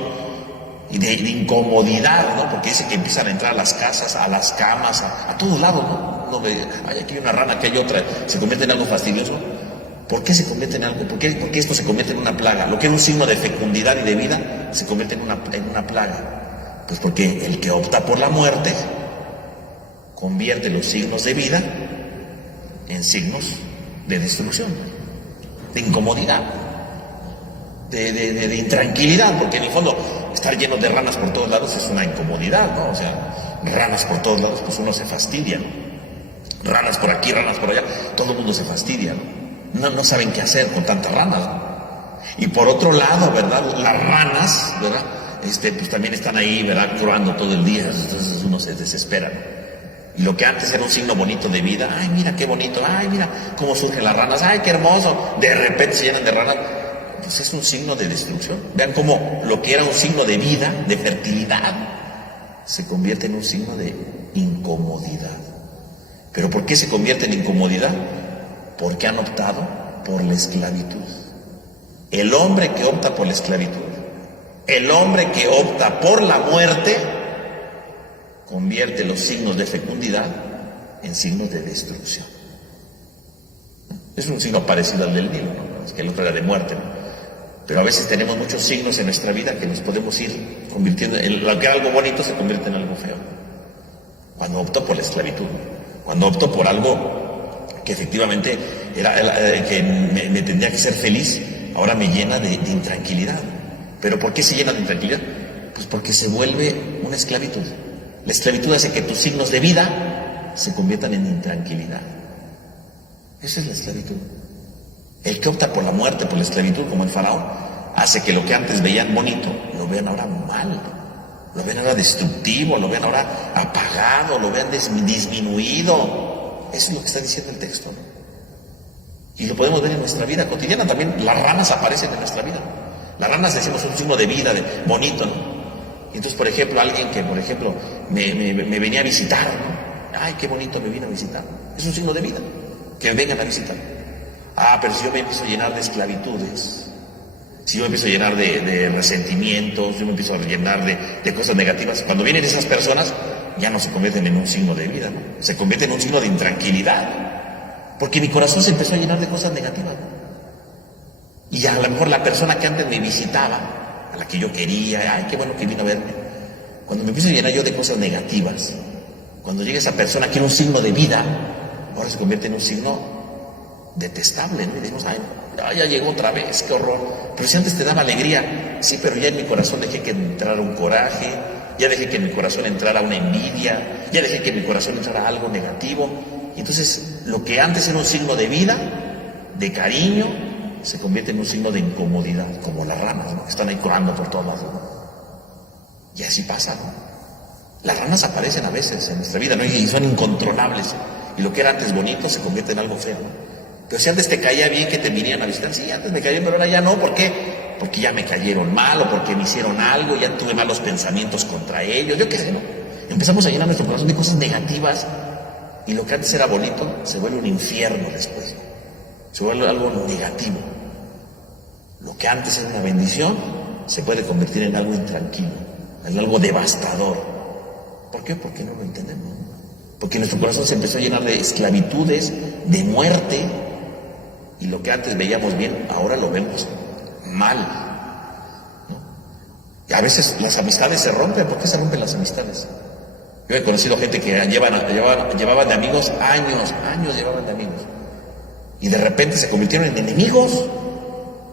y de incomodidad, ¿no? Porque dice que empiezan a entrar a las casas, a las camas, a todos lados, ¿no? Uno ve, hay aquí una rana, aquí hay otra, se convierte en algo fastidioso. ¿Por qué se convierte en algo? ¿Por qué esto se convierte en una plaga? Lo que era un signo de fecundidad y de vida se convierte en una plaga. Pues porque el que opta por la muerte convierte los signos de vida en signos de destrucción, de incomodidad, de intranquilidad, porque en el fondo estar lleno de ranas por todos lados es una incomodidad, ¿no? O sea, ranas por todos lados, pues uno se fastidia, ¿no? Ranas por aquí, ranas por allá, todo el mundo se fastidia, ¿no? No saben qué hacer con tantas ranas, ¿no? Y por otro lado, ¿verdad? Las ranas, ¿verdad? Pues también están ahí, ¿verdad? Curando todo el día, entonces uno se desespera, ¿no? Y lo que antes era un signo bonito de vida, ay, mira qué bonito, ay, mira cómo surgen las ranas, ay, qué hermoso, de repente se llenan de ranas, pues es un signo de destrucción. Vean cómo lo que era un signo de vida, de fertilidad, se convierte en un signo de incomodidad. ¿Pero por qué se convierte en incomodidad? Porque han optado por la esclavitud. El hombre que opta por la esclavitud, el hombre que opta por la muerte, convierte los signos de fecundidad en signos de destrucción. Es un signo parecido al del Nilo, ¿no? Es que el otro era de muerte, ¿no? Pero a veces tenemos muchos signos en nuestra vida que nos podemos ir convirtiendo en lo que era algo bonito se convierte en algo feo. Cuando opto por la esclavitud, cuando opto por algo que efectivamente era que me tendría que ser feliz, ahora me llena de intranquilidad. ¿Pero por qué se llena de intranquilidad? Pues porque se vuelve una esclavitud. La esclavitud hace que tus signos de vida se conviertan en intranquilidad. Esa es la esclavitud. El que opta por la muerte, por la esclavitud, como el faraón, hace que lo que antes veían bonito, lo vean ahora mal, lo vean ahora destructivo, lo vean ahora apagado, lo vean disminuido. Eso es lo que está diciendo el texto, ¿no? Y lo podemos ver en nuestra vida cotidiana también. Las ranas aparecen en nuestra vida. Las ranas decimos un signo de vida, de bonito, ¿no? Y entonces, por ejemplo, alguien que, por ejemplo, me venía a visitar, ¿no? Ay, qué bonito me vino a visitar. Es un signo de vida, que me vengan a visitar. Pero si yo me empiezo a llenar de esclavitudes, si yo me empiezo a llenar de resentimientos, yo me empiezo a llenar de cosas negativas, cuando vienen esas personas, ya no se convierten en un signo de vida, ¿no? Se convierten en un signo de intranquilidad, porque mi corazón se empezó a llenar de cosas negativas, ¿no? Y a lo mejor la persona que antes me visitaba, a la que yo quería, ay, qué bueno que vino a verme, cuando me empiezo a llenar yo de cosas negativas, cuando llega esa persona que era un signo de vida, ahora se convierte en un signo detestable, ¿no? Y decimos, ay, ya llegó otra vez, qué horror. Pero si antes te daba alegría, sí, pero ya en mi corazón dejé que entrara un coraje, ya dejé que en mi corazón entrara una envidia, ya dejé que en mi corazón entrara algo negativo. Y entonces, lo que antes era un signo de vida, de cariño, se convierte en un signo de incomodidad, como las ranas, ¿no? Que están ahí corando por todos lados, ¿no? Y así pasa, ¿no? Las ranas aparecen a veces en nuestra vida, ¿no? Y son incontrolables. Y lo que era antes bonito se convierte en algo feo, ¿no? Pero si antes te caía bien que te vinieran a visitar, sí, antes me caían, pero ahora ya no. ¿Por qué? Porque ya me cayeron mal, o porque me hicieron algo, ya tuve malos pensamientos contra ellos, yo qué sé, ¿no? Empezamos a llenar nuestro corazón de cosas negativas, y lo que antes era bonito se vuelve un infierno después. Se vuelve algo negativo. Lo que antes era una bendición se puede convertir en algo intranquilo, en algo devastador. ¿Por qué? Porque no lo entendemos. Porque nuestro corazón se empezó a llenar de esclavitudes, de muerte, y lo que antes veíamos bien, ahora lo vemos mal, ¿no? Y a veces las amistades se rompen. ¿Por qué se rompen las amistades? Yo he conocido gente que llevaban de amigos años llevaban de amigos, y de repente se convirtieron en enemigos.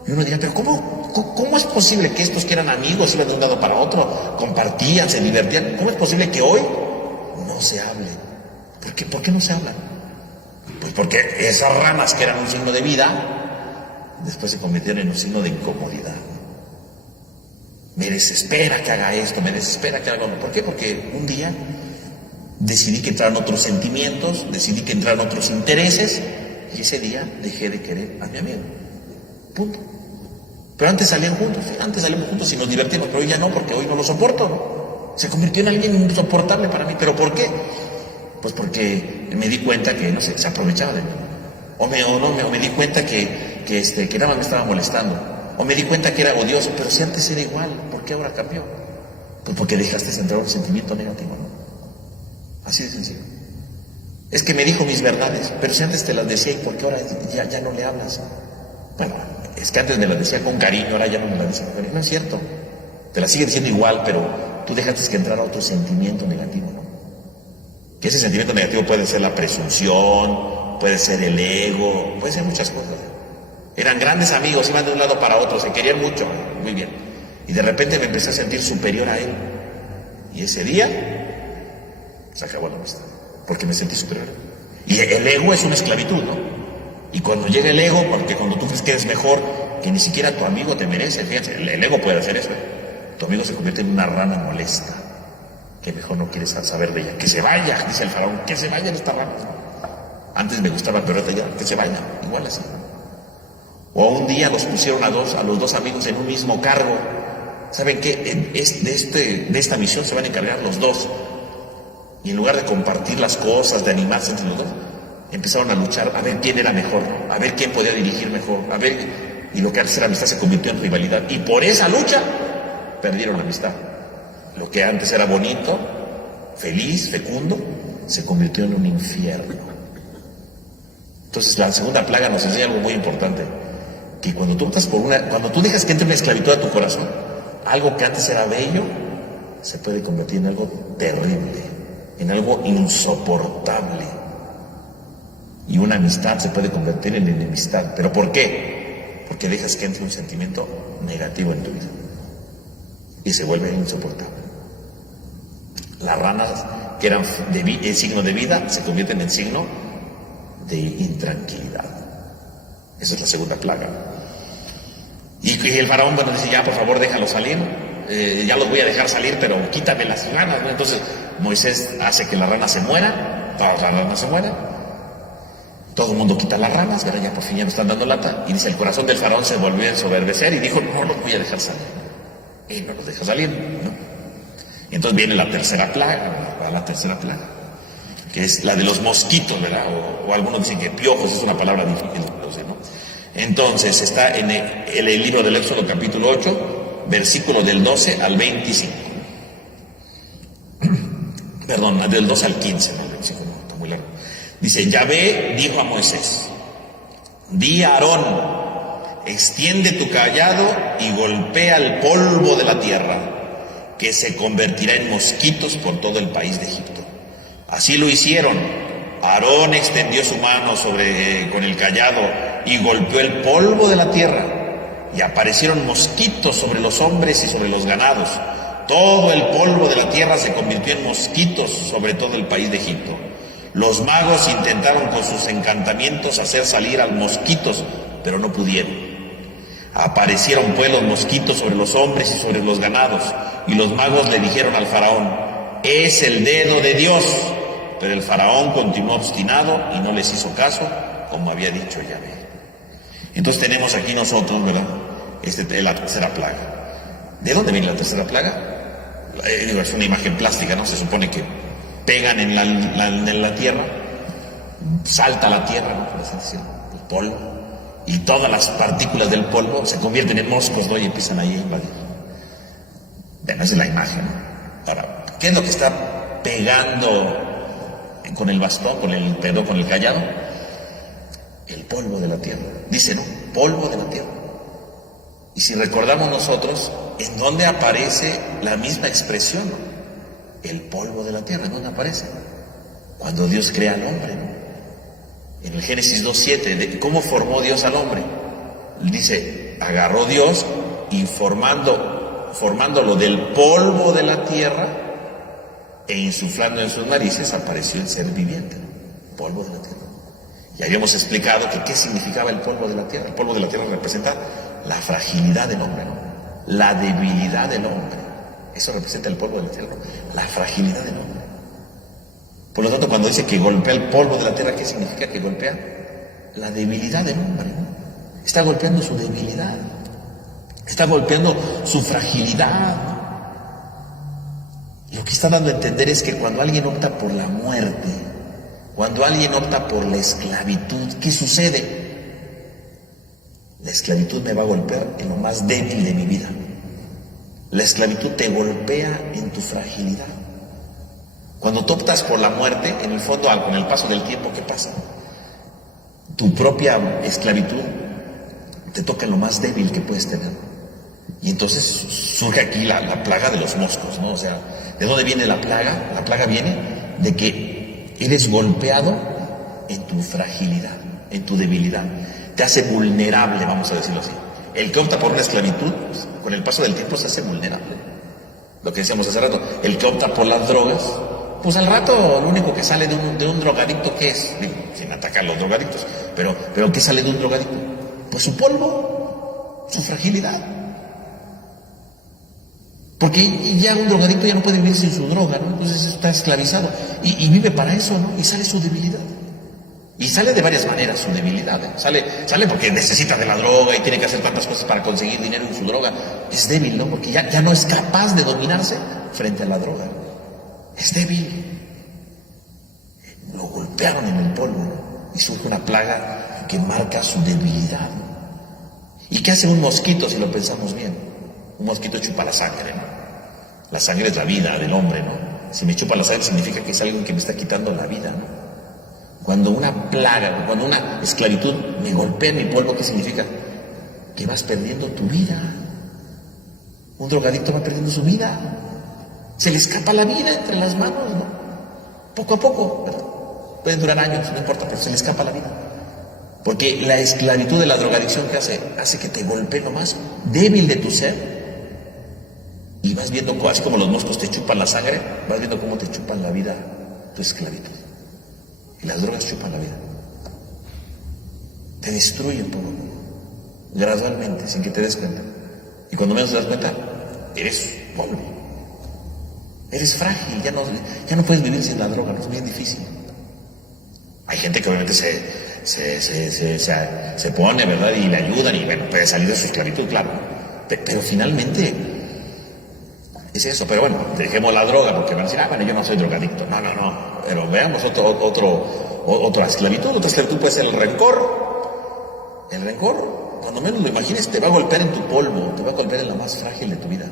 Y uno dirá, pero ¿cómo es posible que estos que eran amigos iban de un lado para otro, compartían, se divertían? ¿Cómo es posible que hoy no se hablen? ¿Por qué no se hablan? Pues porque esas ranas que eran un signo de vida, después se convirtieron en un signo de incomodidad. Me desespera que haga esto, me desespera que haga lo otro. ¿Por qué? Porque un día decidí que entraran otros sentimientos, decidí que entraran otros intereses, y ese día dejé de querer a mi amigo. Punto. Pero antes salían juntos, ¿sí? Antes salíamos juntos y nos divertimos, pero hoy ya no, porque hoy no lo soporto, ¿no? Se convirtió en alguien insoportable para mí. ¿Pero por qué? Pues porque me di cuenta que, no sé, se aprovechaba de mí. O me di cuenta que nada más me estaba molestando. O me di cuenta que era odioso. Pero si antes era igual, ¿por qué ahora cambió? Pues porque dejaste entrar un sentimiento negativo, ¿no? Así de sencillo. Es que me dijo mis verdades, pero si antes te las decía, ¿y por qué ahora ya no le hablas? Bueno, es que antes me las decía con cariño, ahora ya no me las dice con cariño. No es cierto. Te las sigue diciendo igual, pero tú dejaste que entrara otro sentimiento negativo, ¿no? Que ese sentimiento negativo puede ser la presunción, puede ser el ego, puede ser muchas cosas. Eran grandes amigos, iban de un lado para otro, se querían mucho, muy bien. Y de repente me empecé a sentir superior a él. Y ese día se acabó la amistad, porque me sentí superior. Y el ego es una esclavitud, ¿no? Y cuando llega el ego, porque cuando tú crees que eres mejor, que ni siquiera tu amigo te merece, fíjense, el ego puede hacer eso. Tu amigo se convierte en una rana molesta, que mejor no quieres saber de ella. Que se vaya, dice el faraón, que se vayan estas ranas. Antes me gustaba, pero ahora ya, que se vayan, igual así. O un día los pusieron a los dos amigos en un mismo cargo. ¿Saben qué? De esta misión se van a encargar los dos. Y en lugar de compartir las cosas, de animarse entre los dos, empezaron a luchar a ver quién era mejor, a ver quién podía dirigir mejor, y lo que antes era amistad se convirtió en rivalidad. Y por esa lucha perdieron la amistad. Lo que antes era bonito, feliz, fecundo, se convirtió en un infierno. Entonces la segunda plaga nos enseña algo muy importante, que cuando tú dejas que entre una esclavitud a tu corazón, algo que antes era bello se puede convertir en algo terrible, en algo insoportable. Y una amistad se puede convertir en enemistad. ¿Pero por qué? Porque dejas que entre un sentimiento negativo en tu vida y se vuelve insoportable. Las ranas que eran el signo de vida se convierten en signo de intranquilidad. Esa es la segunda plaga. Y el faraón, bueno, dice, ya por favor déjalo salir, ya los voy a dejar salir, pero quítame las ranas, ¿no? Entonces Moisés hace que la rana se muera, todas las ranas se mueran, todo el mundo quita las ranas, ¿verdad? Ya por fin ya no están dando lata, y dice, el corazón del faraón se volvió a ensoberbecer y dijo, no los voy a dejar salir, y no los deja salir, ¿no? Entonces viene la tercera plaga, ¿verdad? La tercera plaga, que es la de los mosquitos, ¿verdad? O algunos dicen que piojos, es una palabra difícil, no sé, ¿no? Entonces está en el libro del Éxodo capítulo 8, versículo del 12 al 25. Perdón, del 12 al 15, no, el 25 no, está muy largo. Dice, Yahvé dijo a Moisés, di a Aarón, extiende tu cayado y golpea el polvo de la tierra, que se convertirá en mosquitos por todo el país de Egipto. Así lo hicieron. Aarón extendió su mano con el cayado y golpeó el polvo de la tierra, y aparecieron mosquitos sobre los hombres y sobre los ganados. Todo el polvo de la tierra se convirtió en mosquitos sobre todo el país de Egipto. Los magos intentaron con sus encantamientos hacer salir a los mosquitos, pero no pudieron. Aparecieron pues los mosquitos sobre los hombres y sobre los ganados, y los magos le dijeron al faraón, es el dedo de Dios. Pero el faraón continuó obstinado y no les hizo caso, como había dicho Yahvé. Entonces tenemos aquí nosotros, ¿verdad? La tercera plaga. ¿De dónde viene la tercera plaga? Es una imagen plástica, ¿no? Se supone que pegan en la tierra, salta la tierra, ¿no? El polvo, y todas las partículas del polvo se convierten en moscos, ¿no? Y empiezan ahí a invadir. Bueno, esa es la imagen, ¿no? Ahora, ¿qué es lo que está pegando con el bastón, con el cayado? El polvo de la tierra. Dice, ¿no? Polvo de la tierra. Y si recordamos nosotros, ¿en dónde aparece la misma expresión, ¿no? El polvo de la tierra, ¿en dónde aparece? Cuando Dios crea al hombre, ¿no? En el Génesis 2:7, ¿cómo formó Dios al hombre? Dice, agarró Dios y formándolo del polvo de la tierra e insuflando en sus narices, apareció el ser viviente, ¿no? Polvo de la tierra. Y habíamos explicado que qué significaba el polvo de la tierra. El polvo de la tierra representa la fragilidad del hombre, ¿no? La debilidad del hombre. Eso representa el polvo de la tierra, ¿no? La fragilidad del hombre. Por lo tanto, cuando dice que golpea el polvo de la tierra, ¿qué significa que golpea? La debilidad del hombre, ¿no? Está golpeando su debilidad. Está golpeando su fragilidad. Lo que está dando a entender es que cuando alguien opta por la muerte, cuando alguien opta por la esclavitud, ¿qué sucede? La esclavitud me va a golpear en lo más débil de mi vida. La esclavitud te golpea en tu fragilidad. Cuando tú optas por la muerte, en el fondo, con el paso del tiempo, ¿qué pasa? Tu propia esclavitud te toca en lo más débil que puedes tener. Y entonces surge aquí la plaga de los moscos, ¿no? O sea, ¿de dónde viene la plaga? La plaga viene de que eres golpeado en tu fragilidad, en tu debilidad. Te hace vulnerable, vamos a decirlo así. El que opta por una esclavitud, pues, con el paso del tiempo se hace vulnerable. Lo que decíamos hace rato, el que opta por las drogas, pues al rato lo único que sale de un drogadicto, ¿qué es? Digo, sin atacar a los drogadictos, pero ¿qué sale de un drogadicto? Pues su polvo, su fragilidad. Porque ya un drogadicto ya no puede vivir sin su droga, ¿no? Entonces está esclavizado y vive para eso, ¿no? Y sale su debilidad. Y sale de varias maneras su debilidad, ¿eh? Sale porque necesita de la droga y tiene que hacer tantas cosas para conseguir dinero en su droga. Es débil, ¿no? Porque ya no es capaz de dominarse frente a la droga. Es débil. Lo golpearon en el polvo, ¿no? Y surge una plaga que marca su debilidad. ¿Y qué hace un mosquito si lo pensamos bien? Un mosquito chupa la sangre, ¿no? La sangre es la vida del hombre, ¿no? Si me chupa la sangre significa que es alguien que me está quitando la vida, ¿no? Cuando una plaga, cuando una esclavitud me golpea en mi polvo, ¿qué significa? Que vas perdiendo tu vida. Un drogadicto va perdiendo su vida. Se le escapa la vida entre las manos, ¿no? Poco a poco, ¿verdad? Pueden durar años, no importa, pero se le escapa la vida. Porque la esclavitud de la drogadicción, ¿qué hace? Hace que te golpee lo más débil de tu ser. Y vas viendo, así como los moscos te chupan la sangre, vas viendo cómo te chupan la vida tu esclavitud. Y las drogas chupan la vida. Te destruyen poco a poco, gradualmente, sin que te des cuenta. Y cuando menos te das cuenta, eres polvo. Eres frágil, ya no puedes vivir sin la droga, no es bien difícil. Hay gente que obviamente se pone, ¿verdad? Y le ayudan y bueno, puede salir de su esclavitud, claro. Pero finalmente es eso. Pero bueno, dejemos la droga porque van a decir, bueno, yo no soy drogadicto. No. Pero veamos otra esclavitud. Otra esclavitud puede ser el rencor. El rencor, cuando menos lo imagines, te va a golpear en tu polvo, te va a golpear en la más frágil de tu vida.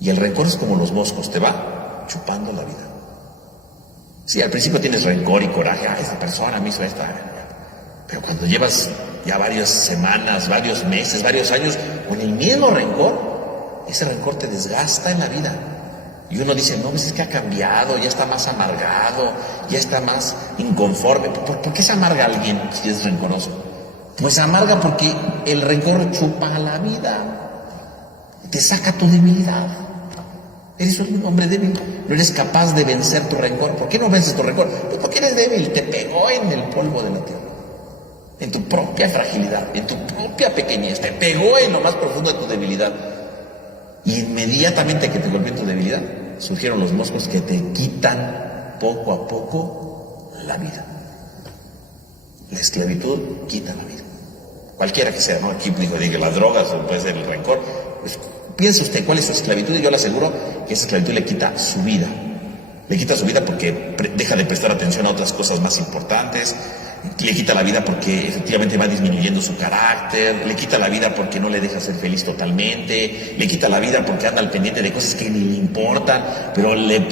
Y el rencor es como los moscos, te va chupando la vida. Sí, al principio tienes rencor y coraje, esta persona me hizo esta. Pero cuando llevas ya varias semanas, varios meses, varios años con el mismo rencor, ese rencor te desgasta en la vida. Y uno dice, no, pues es que ha cambiado, ya está más amargado, ya está más inconforme. ¿Por qué se amarga alguien si es rencoroso? Pues se amarga porque el rencor chupa la vida, te saca tu debilidad. Eres un hombre débil, no eres capaz de vencer tu rencor. ¿Por qué no vences tu rencor? Pues porque eres débil, te pegó en el polvo de la tierra, en tu propia fragilidad, en tu propia pequeñez, te pegó en lo más profundo de tu debilidad. Y inmediatamente que te golpeó en tu debilidad, surgieron los moscos que te quitan poco a poco la vida. La esclavitud quita la vida. Cualquiera que sea, ¿no? Aquí digo las drogas o puede ser el rencor. Pues, piense usted cuál es su esclavitud y yo le aseguro que esa esclavitud le quita su vida. Le quita su vida porque deja de prestar atención a otras cosas más importantes. Le quita la vida porque efectivamente va disminuyendo su carácter. Le quita la vida porque no le deja ser feliz totalmente. Le quita la vida porque anda al pendiente de cosas que ni le importan, pero le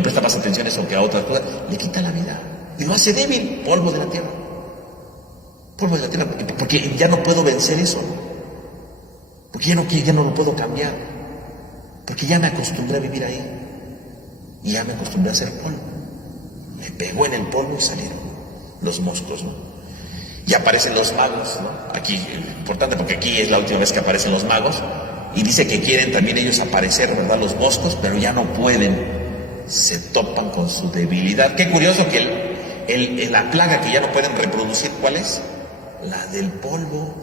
presta más atención a eso que a otras cosas. Le quita la vida y lo hace débil, polvo de la tierra. Polvo de la tierra, porque ya no puedo vencer eso. Porque ya no lo puedo cambiar. Porque ya me acostumbré a vivir ahí. Y ya me acostumbré a ser polvo. Me pegó en el polvo y salieron los moscos, ¿no? Y aparecen los magos, ¿no? Aquí, importante porque aquí es la última vez que aparecen los magos. Y dice que quieren también ellos aparecer, ¿verdad? Los moscos, pero ya no pueden. Se topan con su debilidad. Qué curioso que la plaga que ya no pueden reproducir, ¿cuál es? La del polvo.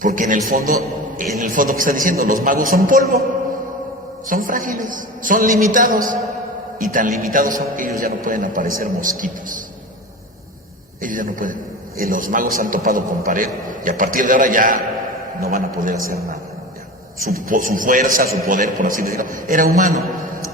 Porque en el fondo, ¿qué está diciendo? Los magos son polvo, son frágiles, son limitados. Y tan limitados son que ellos ya no pueden aparecer mosquitos. Ellos ya no pueden. Los magos han topado con pared y a partir de ahora ya no van a poder hacer nada. Su fuerza, su poder, por así decirlo, era humano.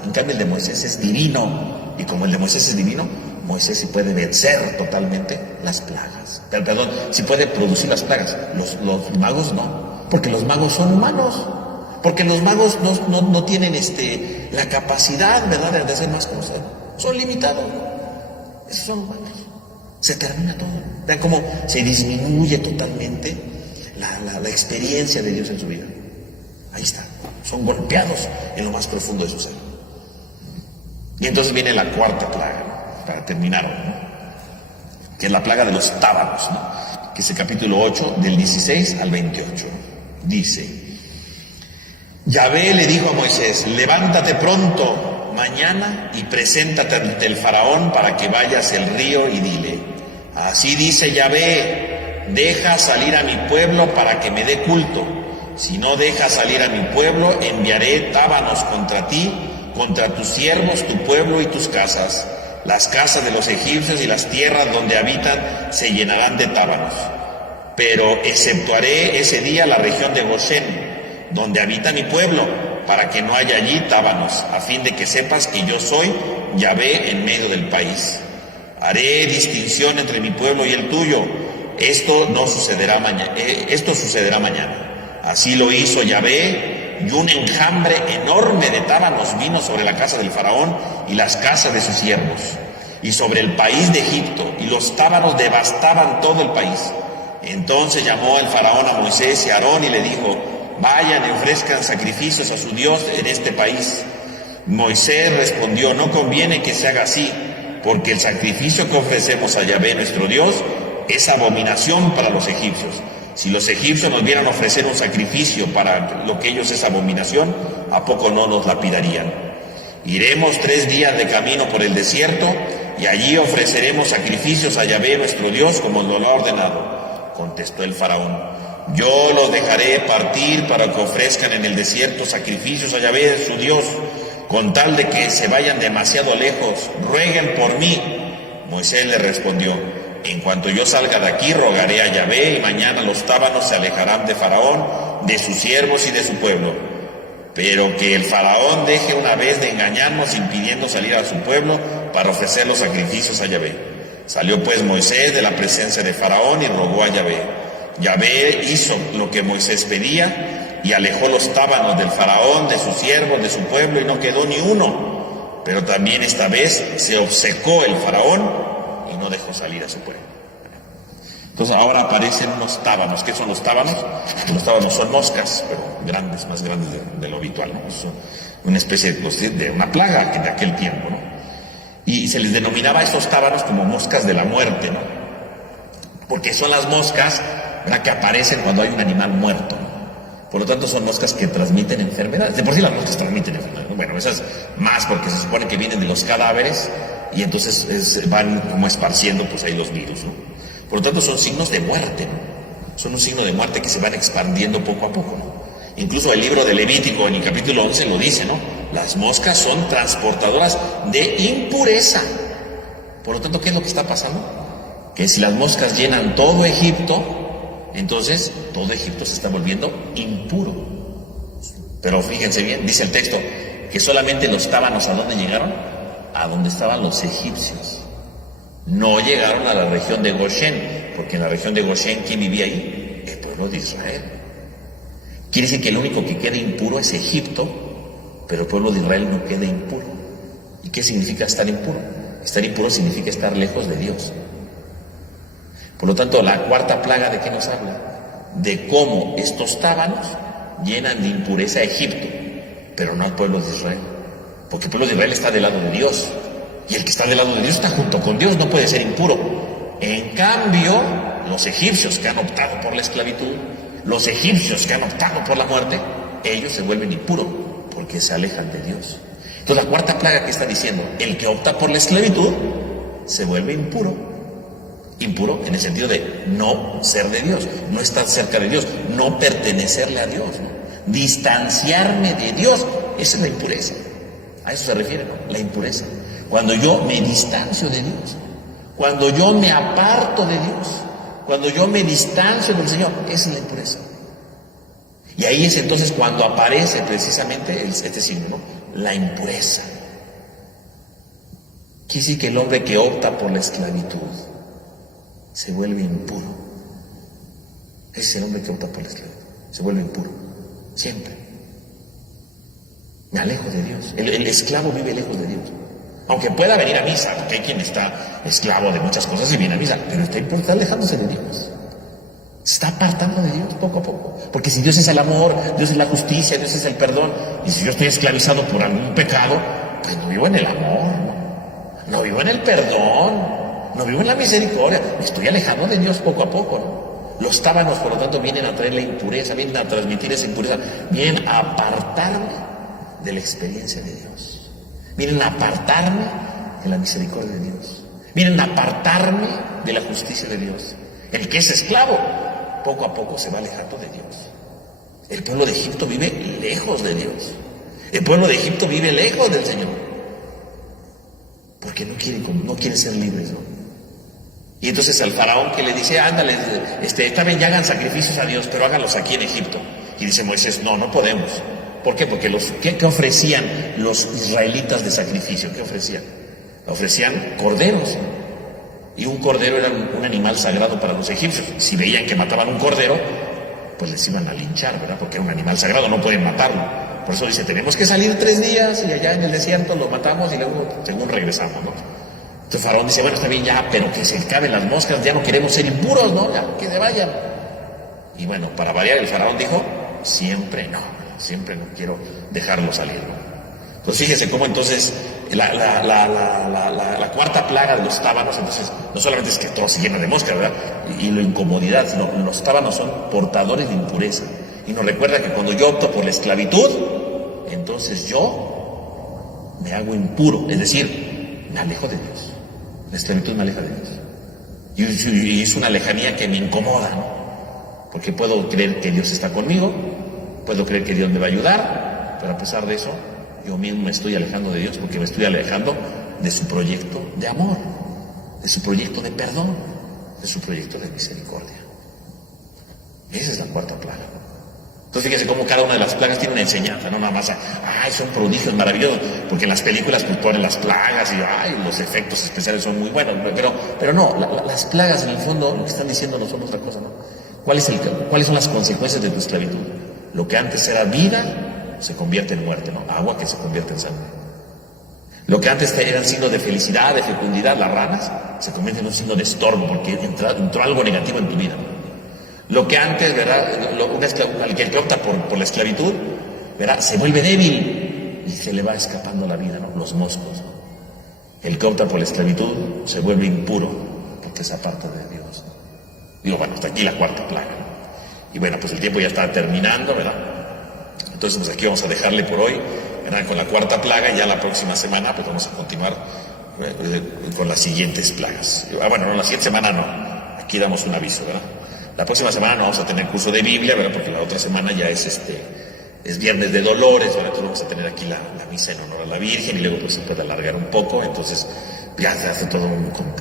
En cambio el de Moisés es divino. Y como el de Moisés es divino, Moisés sí puede vencer totalmente las plagas. Perdón, sí puede producir las plagas. Los magos no, porque los magos son humanos. Porque los magos no tienen la capacidad, ¿verdad?, de hacer más cosas. Son limitados. Esos son humanos. Se termina todo. Vean cómo se disminuye totalmente la experiencia de Dios en su vida. Ahí está. Son golpeados en lo más profundo de su ser. Y entonces viene la cuarta plaga, ¿no?, para terminar, ¿no?, que es la plaga de los tábanos, ¿no?, que es el capítulo 8, del 16 al 28. Dice: Yahvé le dijo a Moisés, levántate pronto mañana y preséntate ante el faraón para que vayas al río y dile, así dice Yahvé, deja salir a mi pueblo para que me dé culto. Si no dejas salir a mi pueblo, enviaré tábanos contra ti, contra tus siervos, tu pueblo y tus casas. Las casas de los egipcios y las tierras donde habitan se llenarán de tábanos. Pero exceptuaré ese día la región de Gosén, donde habita mi pueblo, para que no haya allí tábanos, a fin de que sepas que yo soy Yahvé en medio del país. Haré distinción entre mi pueblo y el tuyo. Esto sucederá mañana. Así lo hizo Yahvé, y un enjambre enorme de tábanos vino sobre la casa del faraón y las casas de sus siervos, y sobre el país de Egipto, y los tábanos devastaban todo el país. Entonces llamó el faraón a Moisés y a Aarón y le dijo, vayan, ofrezcan sacrificios a su Dios en este país. Moisés respondió, no conviene que se haga así, porque el sacrificio que ofrecemos a Yahvé nuestro Dios es abominación para los egipcios. Si los egipcios nos vieran ofrecer un sacrificio para lo que ellos es abominación, ¿a poco no nos lapidarían? Iremos 3 días de camino por el desierto, y allí ofreceremos sacrificios a Yahvé nuestro Dios, como nos lo ha ordenado. Contestó el faraón: yo los dejaré partir para que ofrezcan en el desierto sacrificios a Yahvé su Dios, con tal de que se vayan demasiado lejos. Rueguen por mí. Moisés le respondió: en cuanto yo salga de aquí, rogaré a Yahvé, y mañana los tábanos se alejarán de Faraón, de sus siervos y de su pueblo. Pero que el faraón deje una vez de engañarnos, impidiendo salir a su pueblo para ofrecer los sacrificios a Yahvé. Salió pues Moisés de la presencia de faraón y rogó a Yahvé. Yahvé hizo lo que Moisés pedía y alejó los tábanos del faraón, de sus siervos, de su pueblo, y no quedó ni uno. Pero también esta vez se obcecó el faraón y no dejó salir a su pueblo. Entonces ahora aparecen unos tábanos. ¿Qué son los tábanos? Los tábanos son moscas, pero grandes, más grandes de lo habitual, ¿no? Son una especie de una plaga de aquel tiempo, ¿no? Y se les denominaba a estos tábanos como moscas de la muerte, ¿no? Porque son las moscas, ¿verdad?, que aparecen cuando hay un animal muerto, ¿no? Por lo tanto son moscas que transmiten enfermedades. De por sí las moscas transmiten enfermedades, ¿no? Bueno, esas más porque se supone que vienen de los cadáveres y entonces van como esparciendo pues ahí los virus, ¿no? Por lo tanto son signos de muerte, ¿no? Son un signo de muerte que se van expandiendo poco a poco, ¿no? Incluso el libro de Levítico en el capítulo 11 lo dice, ¿no? Las moscas son transportadoras de impureza. Por lo tanto, ¿qué es lo que está pasando? Que si las moscas llenan todo Egipto, entonces todo Egipto se está volviendo impuro. Pero fíjense bien, dice el texto, que solamente los tábanos, ¿a dónde llegaron? A donde estaban los egipcios. No llegaron a la región de Goshen, porque en la región de Goshen, ¿quién vivía ahí? El pueblo de Israel. Quiere decir que el único que queda impuro es Egipto, pero el pueblo de Israel no queda impuro. ¿Y qué significa estar impuro? Estar impuro significa estar lejos de Dios. Por lo tanto, la cuarta plaga, ¿de qué nos habla? De cómo estos tábanos llenan de impureza a Egipto, pero no al pueblo de Israel. Porque el pueblo de Israel está del lado de Dios. Y el que está del lado de Dios está junto con Dios, no puede ser impuro. En cambio, los egipcios que han optado por la esclavitud, los egipcios que han optado por la muerte, ellos se vuelven impuros porque se alejan de Dios. Entonces la cuarta plaga que está diciendo, el que opta por la esclavitud se vuelve impuro. Impuro en el sentido de no ser de Dios, no estar cerca de Dios, no pertenecerle a Dios, ¿no? Distanciarme de Dios, esa es la impureza. A eso se refiere, ¿no? La impureza. Cuando yo me distancio de Dios, cuando yo me aparto de Dios, cuando yo me distancio del Señor, esa es la impureza. Y ahí es entonces cuando aparece precisamente este signo, ¿no? La impureza. Quiere decir que el hombre que opta por la esclavitud se vuelve impuro. Ese es el hombre que opta por la esclavitud, se vuelve impuro, siempre. Me alejo de Dios. El esclavo vive lejos de Dios. Aunque pueda venir a misa, porque hay quien está esclavo de muchas cosas y viene a misa, pero está alejándose de Dios. Se está apartando de Dios poco a poco. Porque si Dios es el amor, Dios es la justicia, Dios es el perdón, y si yo estoy esclavizado por algún pecado, pues no vivo en el amor, no vivo en el perdón, no vivo en la misericordia, me estoy alejando de Dios poco a poco, ¿no? Los tábanos, por lo tanto, vienen a traer la impureza, vienen a transmitir esa impureza, vienen a apartarme de la experiencia de Dios. Vienen a apartarme de la misericordia de Dios. Vienen a apartarme de la justicia de Dios. El que es esclavo, poco a poco se va alejando de Dios. El pueblo de Egipto vive lejos de Dios. El pueblo de Egipto vive lejos del Señor. Porque no quieren ser libres, ¿no? Y entonces al faraón que le dice, ándale, está bien, ya hagan sacrificios a Dios, pero háganlos aquí en Egipto. Y dice Moisés, no podemos. ¿Por qué? Porque ¿qué ofrecían los israelitas de sacrificio? ¿Qué ofrecían? Ofrecían corderos. Y un cordero era un animal sagrado para los egipcios. Si veían que mataban un cordero, pues les iban a linchar, ¿verdad? Porque era un animal sagrado, no pueden matarlo. Por eso dice, tenemos que salir 3 días y allá en el desierto lo matamos y luego según regresamos, ¿no? Entonces Faraón dice, bueno, está bien ya, pero que se acaben las moscas, ya no queremos ser impuros, ¿no? Ya, que se vayan. Y bueno, para variar, el Faraón dijo, siempre no quiero dejarlo salir, ¿no? Entonces fíjese cómo entonces la cuarta plaga de los tábanos, entonces, no solamente es que todo se llena de mosca, ¿verdad? Y la incomodidad, sino los tábanos son portadores de impureza. Y nos recuerda que cuando yo opto por la esclavitud, entonces yo me hago impuro, es decir, me alejo de Dios. La esclavitud me aleja de Dios. Y es una lejanía que me incomoda, ¿no? Porque puedo creer que Dios está conmigo, puedo creer que Dios me va a ayudar, pero a pesar de eso, yo mismo me estoy alejando de Dios porque me estoy alejando de su proyecto de amor, de su proyecto de perdón, de su proyecto de misericordia. Esa es la cuarta plaga. Entonces fíjense cómo cada una de las plagas tiene una enseñanza, no nada más, son prodigios maravillosos, porque en las películas pues ponen las plagas y los efectos especiales son muy buenos, pero no, las plagas en el fondo lo que están diciendo no son otra cosa, ¿no? ¿Cuáles son las consecuencias de tu esclavitud? Lo que antes era vida se convierte en muerte, ¿no? Agua que se convierte en sangre. Lo que antes era un signo de felicidad, de fecundidad, las ranas, se convierte en un signo de estorbo porque entró algo negativo en tu vida, ¿no? Lo que antes, ¿verdad? El que opta por la esclavitud, ¿verdad? Se vuelve débil y se le va escapando la vida, ¿no? Los moscos, ¿no? El que opta por la esclavitud se vuelve impuro porque se aparta de Dios, ¿no? Digo, bueno, hasta aquí la cuarta plaga, ¿no? Y bueno, pues el tiempo ya está terminando, ¿verdad? Entonces, pues aquí vamos a dejarle por hoy, ¿verdad? Con la cuarta plaga, y ya la próxima semana pues vamos a continuar con las siguientes plagas. Bueno, no, la siguiente semana no, aquí damos un aviso, ¿verdad? La próxima semana no vamos a tener curso de Biblia, ¿verdad? Porque la otra semana ya es Viernes de Dolores, ¿verdad? Entonces vamos a tener aquí la misa en honor a la Virgen y luego pues se puede alargar un poco, entonces ya se hace todo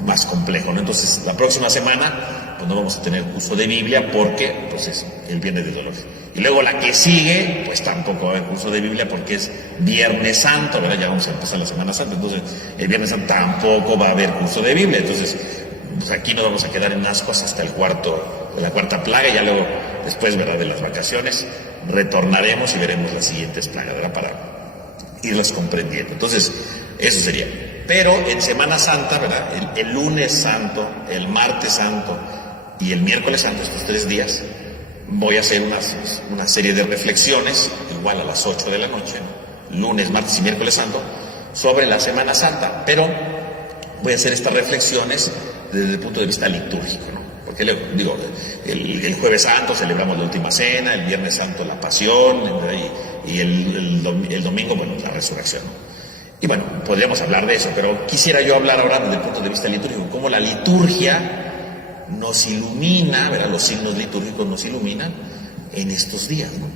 más complejo, ¿no? Entonces la próxima semana pues no vamos a tener curso de Biblia porque pues es el Viernes de Dolores. Y luego la que sigue pues tampoco va a haber curso de Biblia porque es Viernes Santo, ¿verdad? Ya vamos a empezar la Semana Santa, entonces el Viernes Santo tampoco va a haber curso de Biblia, entonces pues aquí nos vamos a quedar en ascuas hasta la cuarta plaga, y ya luego después, ¿verdad?, de las vacaciones retornaremos y veremos las siguientes plagas, ¿verdad?, para irlas comprendiendo. Entonces eso sería. Pero en Semana Santa, ¿verdad?, el lunes santo, el martes santo y el miércoles santo, estos 3 días, voy a hacer una serie de reflexiones, igual a las 8 de la noche, ¿no?, lunes, martes y miércoles santo, sobre la Semana Santa, pero voy a hacer estas reflexiones desde el punto de vista litúrgico, ¿no? Porque digo, el Jueves Santo celebramos la Última Cena, el Viernes Santo la Pasión, y el domingo, bueno, la Resurrección, ¿no? Y bueno, podríamos hablar de eso, pero quisiera yo hablar ahora desde el punto de vista litúrgico, cómo la liturgia nos ilumina, ¿verdad? Los signos litúrgicos nos iluminan en estos días, ¿no?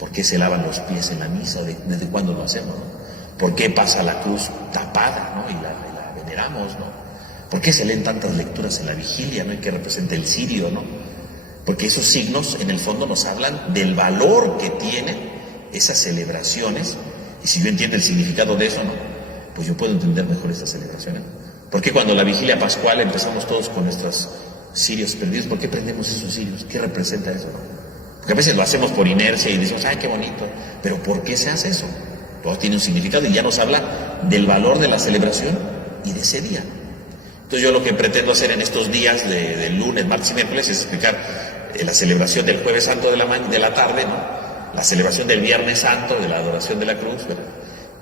¿Por qué se lavan los pies en la misa? ¿Desde cuándo lo hacemos, no? ¿Por qué pasa la cruz tapada, ¿no?, y la veneramos, ¿no? ¿Por qué se leen tantas lecturas en la vigilia, ¿no?, y que representa el cirio, ¿no? Porque esos signos en el fondo nos hablan del valor que tienen esas celebraciones, y si yo entiendo el significado de eso, ¿no?, pues yo puedo entender mejor esas celebraciones. ¿Por qué cuando la vigilia pascual empezamos todos con nuestros cirios perdidos? ¿Por qué prendemos esos cirios? ¿Qué representa eso, no? Porque a veces lo hacemos por inercia y decimos, ¡ay, qué bonito! Pero ¿por qué se hace eso? Todo tiene un significado y ya nos habla del valor de la celebración y de ese día. Entonces yo lo que pretendo hacer en estos días de lunes, martes y miércoles es explicar la celebración del Jueves Santo de la tarde, ¿no?, la celebración del Viernes Santo, de la adoración de la cruz, ¿verdad?,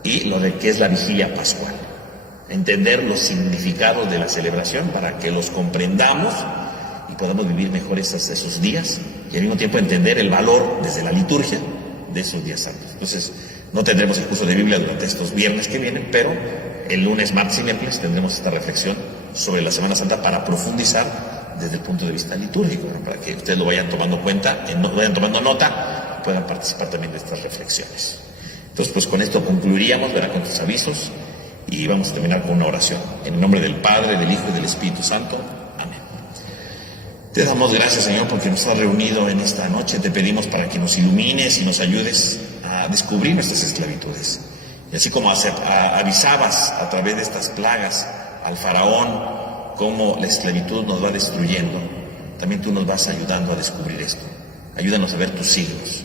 y lo de qué es la vigilia pascual. Entender los significados de la celebración para que los comprendamos y podamos vivir mejor esos días, y al mismo tiempo entender el valor desde la liturgia de esos días santos. Entonces no tendremos el curso de Biblia durante estos viernes que vienen, pero el lunes, martes y miércoles tendremos esta reflexión sobre la Semana Santa para profundizar desde el punto de vista litúrgico, ¿no?, para que ustedes lo vayan tomando cuenta, vayan tomando nota y puedan participar también de estas reflexiones. Entonces, pues con esto concluiríamos, ¿verdad?, con tus avisos, y vamos a terminar con una oración. En el nombre del Padre, del Hijo y del Espíritu Santo. Amén. Te damos gracias, Señor, porque nos has reunido en esta noche. Te pedimos para que nos ilumines y nos ayudes a descubrir nuestras esclavitudes. Y así como avisabas a través de estas plagas al faraón cómo la esclavitud nos va destruyendo, también tú nos vas ayudando a descubrir esto. Ayúdanos a ver tus signos,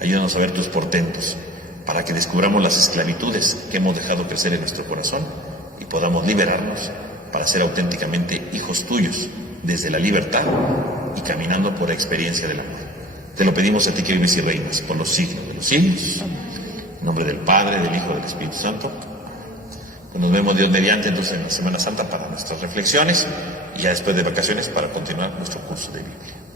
ayúdanos a ver tus portentos, para que descubramos las esclavitudes que hemos dejado crecer en nuestro corazón y podamos liberarnos para ser auténticamente hijos tuyos desde la libertad y caminando por la experiencia del amor. Te lo pedimos a ti que vives y reinas por los siglos de los siglos. En nombre del Padre, del Hijo y del Espíritu Santo. Nos vemos Dios mediante entonces en la Semana Santa para nuestras reflexiones y ya después de vacaciones para continuar nuestro curso de Biblia.